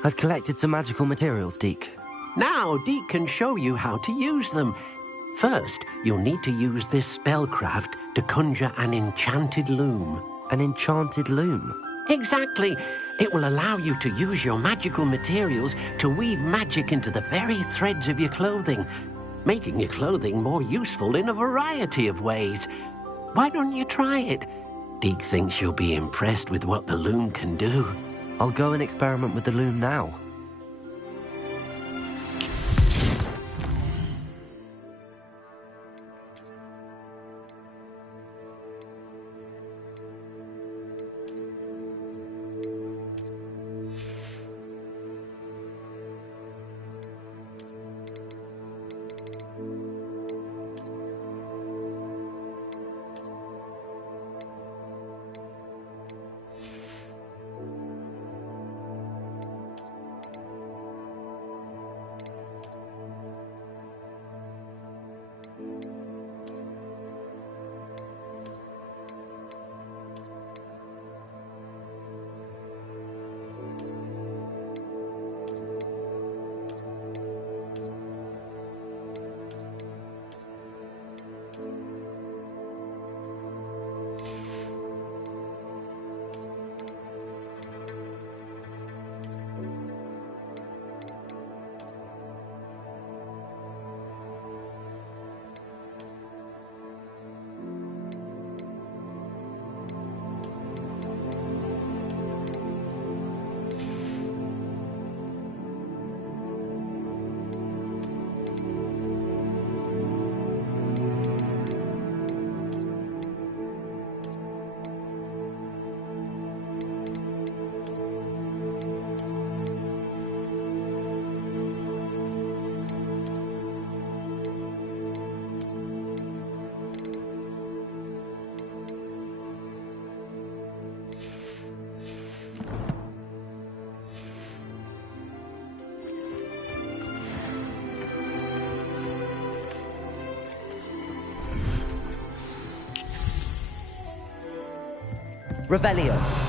I've collected some magical materials, Deke. Now Deke can show you how to use them. First, you'll need to use this spellcraft to conjure an enchanted loom. An enchanted loom? Exactly. It will allow you to use your magical materials to weave magic into the very threads of your clothing, making your clothing more useful in a variety of ways. Why don't you try it? Deke thinks you'll be impressed with what the loom can do. I'll go and experiment with the loom now. Revelio.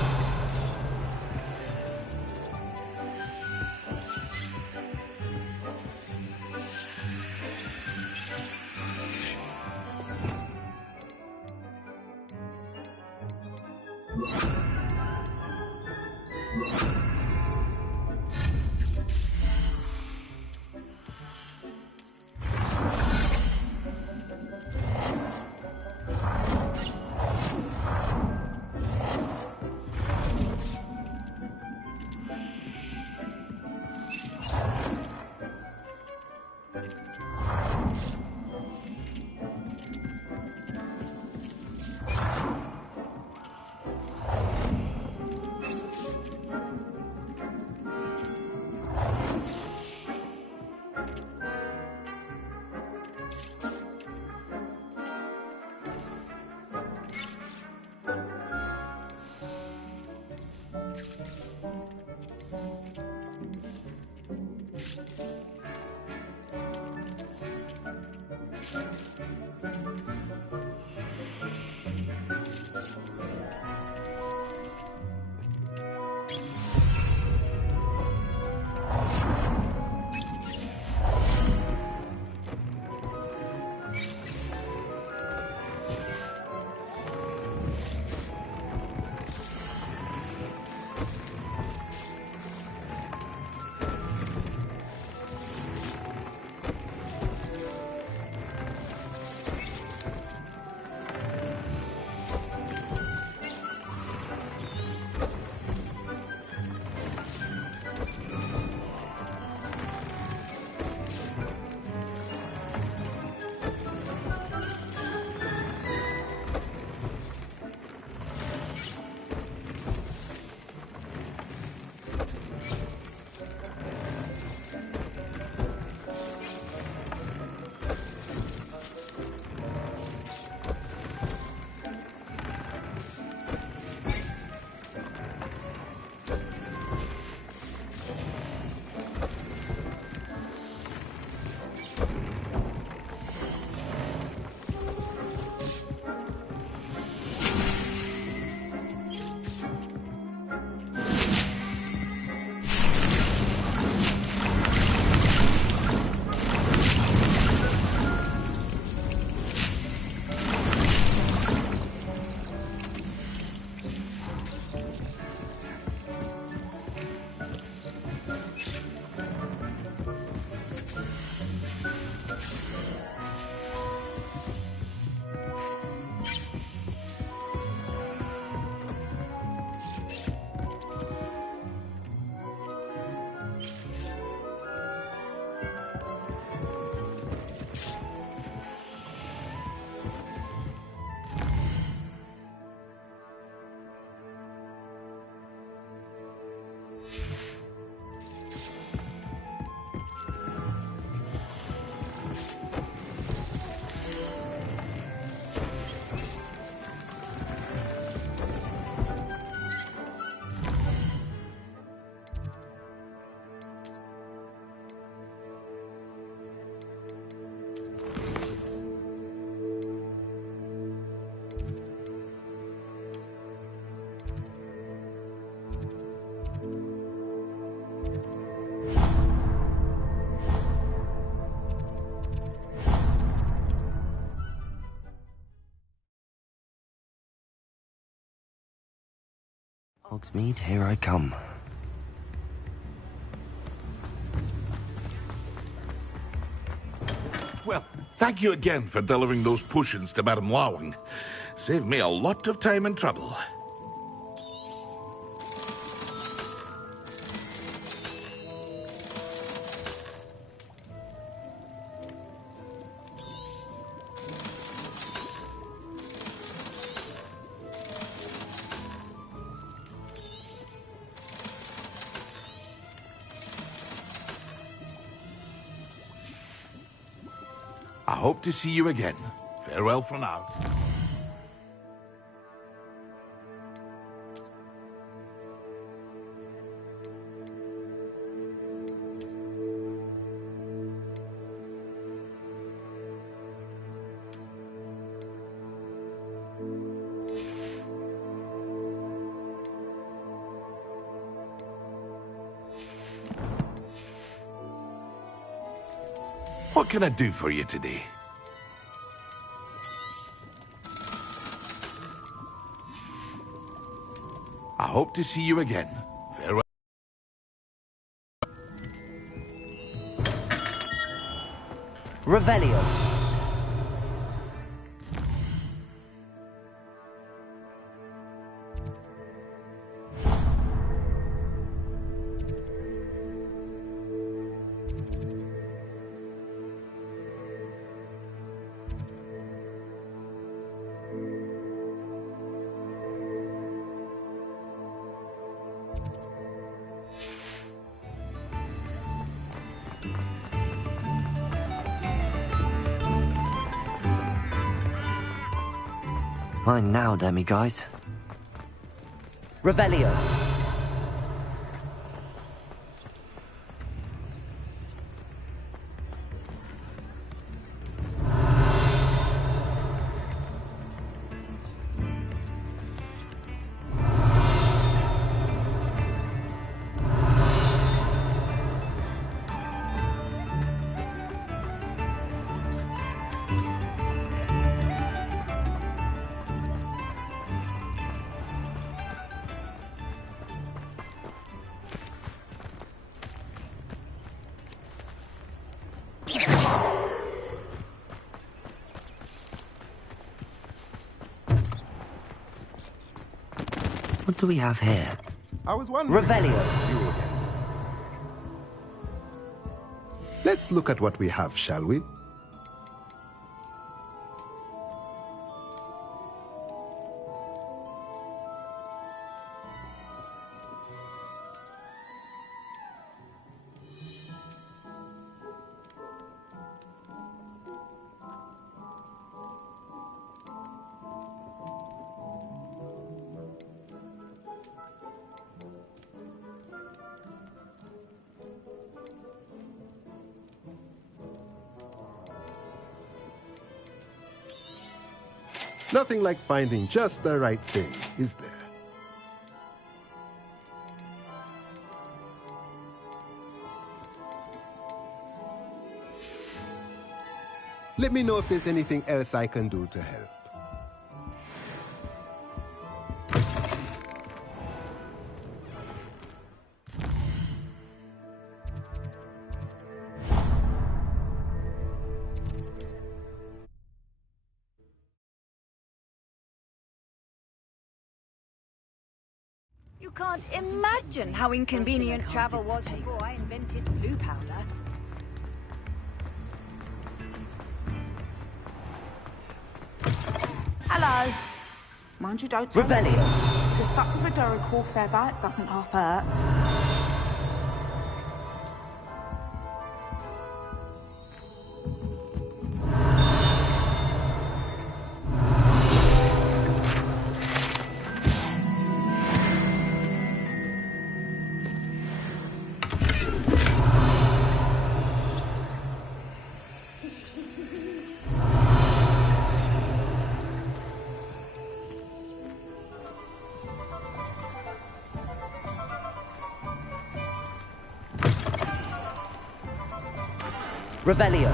Hogsmeade, here I come. Well, thank you again for delivering those potions to Madame Lawing. Saved me a lot of time and trouble. I hope to see you again. Farewell for now. What can I do for you today? I hope to see you again. Farewell. Revelio. Mine now, demi-guys. Revelio. What do we have here? I was wondering. Revelio. Let's look at what we have, shall we? Nothing like finding just the right thing, is there? Let me know if there's anything else I can do to help. You can't imagine how inconvenient travel was before I invented blue powder. Hello. Mind you don't tell me. If you're stuck with a Duracell feather, it doesn't half hurt. Revelio.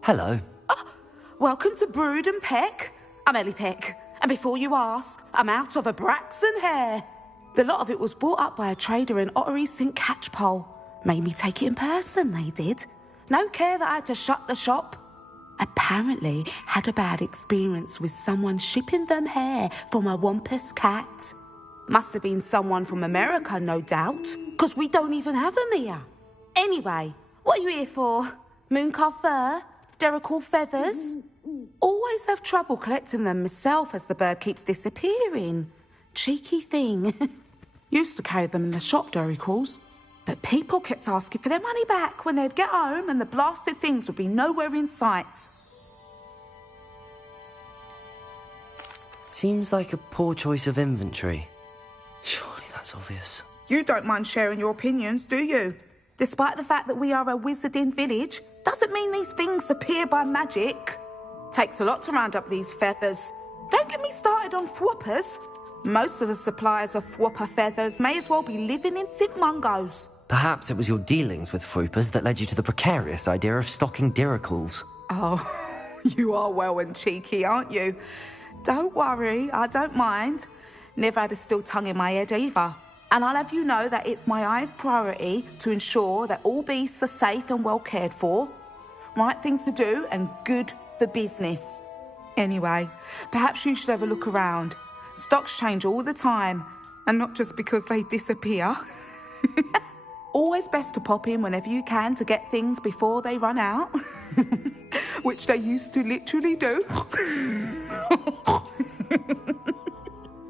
Hello. Oh, welcome to Brood and Peck. I'm Ellie Peck. And before you ask, I'm out of a Braxton hair. The lot of it was bought up by a trader in Ottery St. Catchpole. Made me take it in person, they did. No care that I had to shut the shop. Apparently had a bad experience with someone shipping them hair for my Wampus cat. Must have been someone from America, no doubt, because we don't even have them here. Anyway, what are you here for? Mooncarved fur? Duracell feathers? Always have trouble collecting them myself as the bird keeps disappearing. Cheeky thing. Used to carry them in the shop, Duracells, but people kept asking for their money back when they'd get home and the blasted things would be nowhere in sight. Seems like a poor choice of inventory. Surely that's obvious. You don't mind sharing your opinions, do you? Despite the fact that we are a wizarding village, doesn't mean these things appear by magic. Takes a lot to round up these feathers. Don't get me started on thwoppers. Most of the suppliers of thwopper feathers may as well be living in St. Mungo's. Perhaps it was your dealings with Thwoppers that led you to the precarious idea of stocking diricles. Oh, you are well and cheeky, aren't you? Don't worry, I don't mind. Never had a still tongue in my head either. And I'll have you know that it's my highest priority to ensure that all beasts are safe and well cared for. Right thing to do and good for business. Anyway, perhaps you should have a look around. Stocks change all the time, and not just because they disappear. Always best to pop in whenever you can to get things before they run out. Which they used to literally do.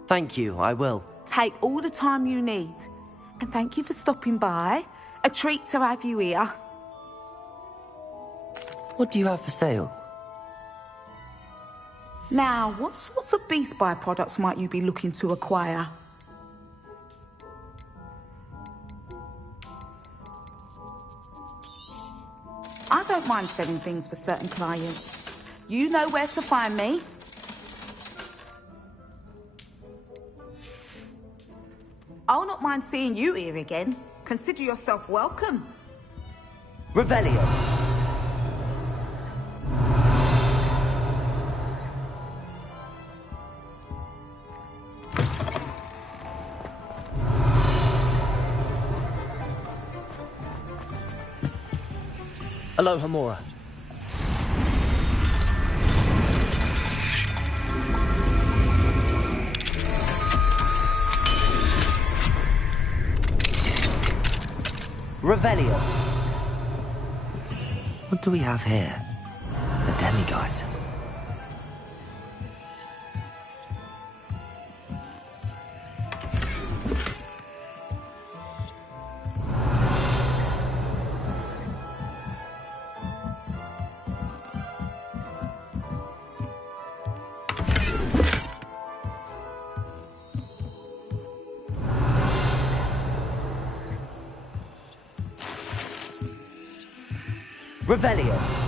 Thank you, I will. Take all the time you need. And thank you for stopping by. A treat to have you here. What do you have for sale? Now, what sorts of beast byproducts might you be looking to acquire? I don't mind selling things for certain clients. You know where to find me. I'll not mind seeing you here again. Consider yourself welcome. Revelio. Aloha Mora. Revelio. What do we have here? The demiguise. Revelio.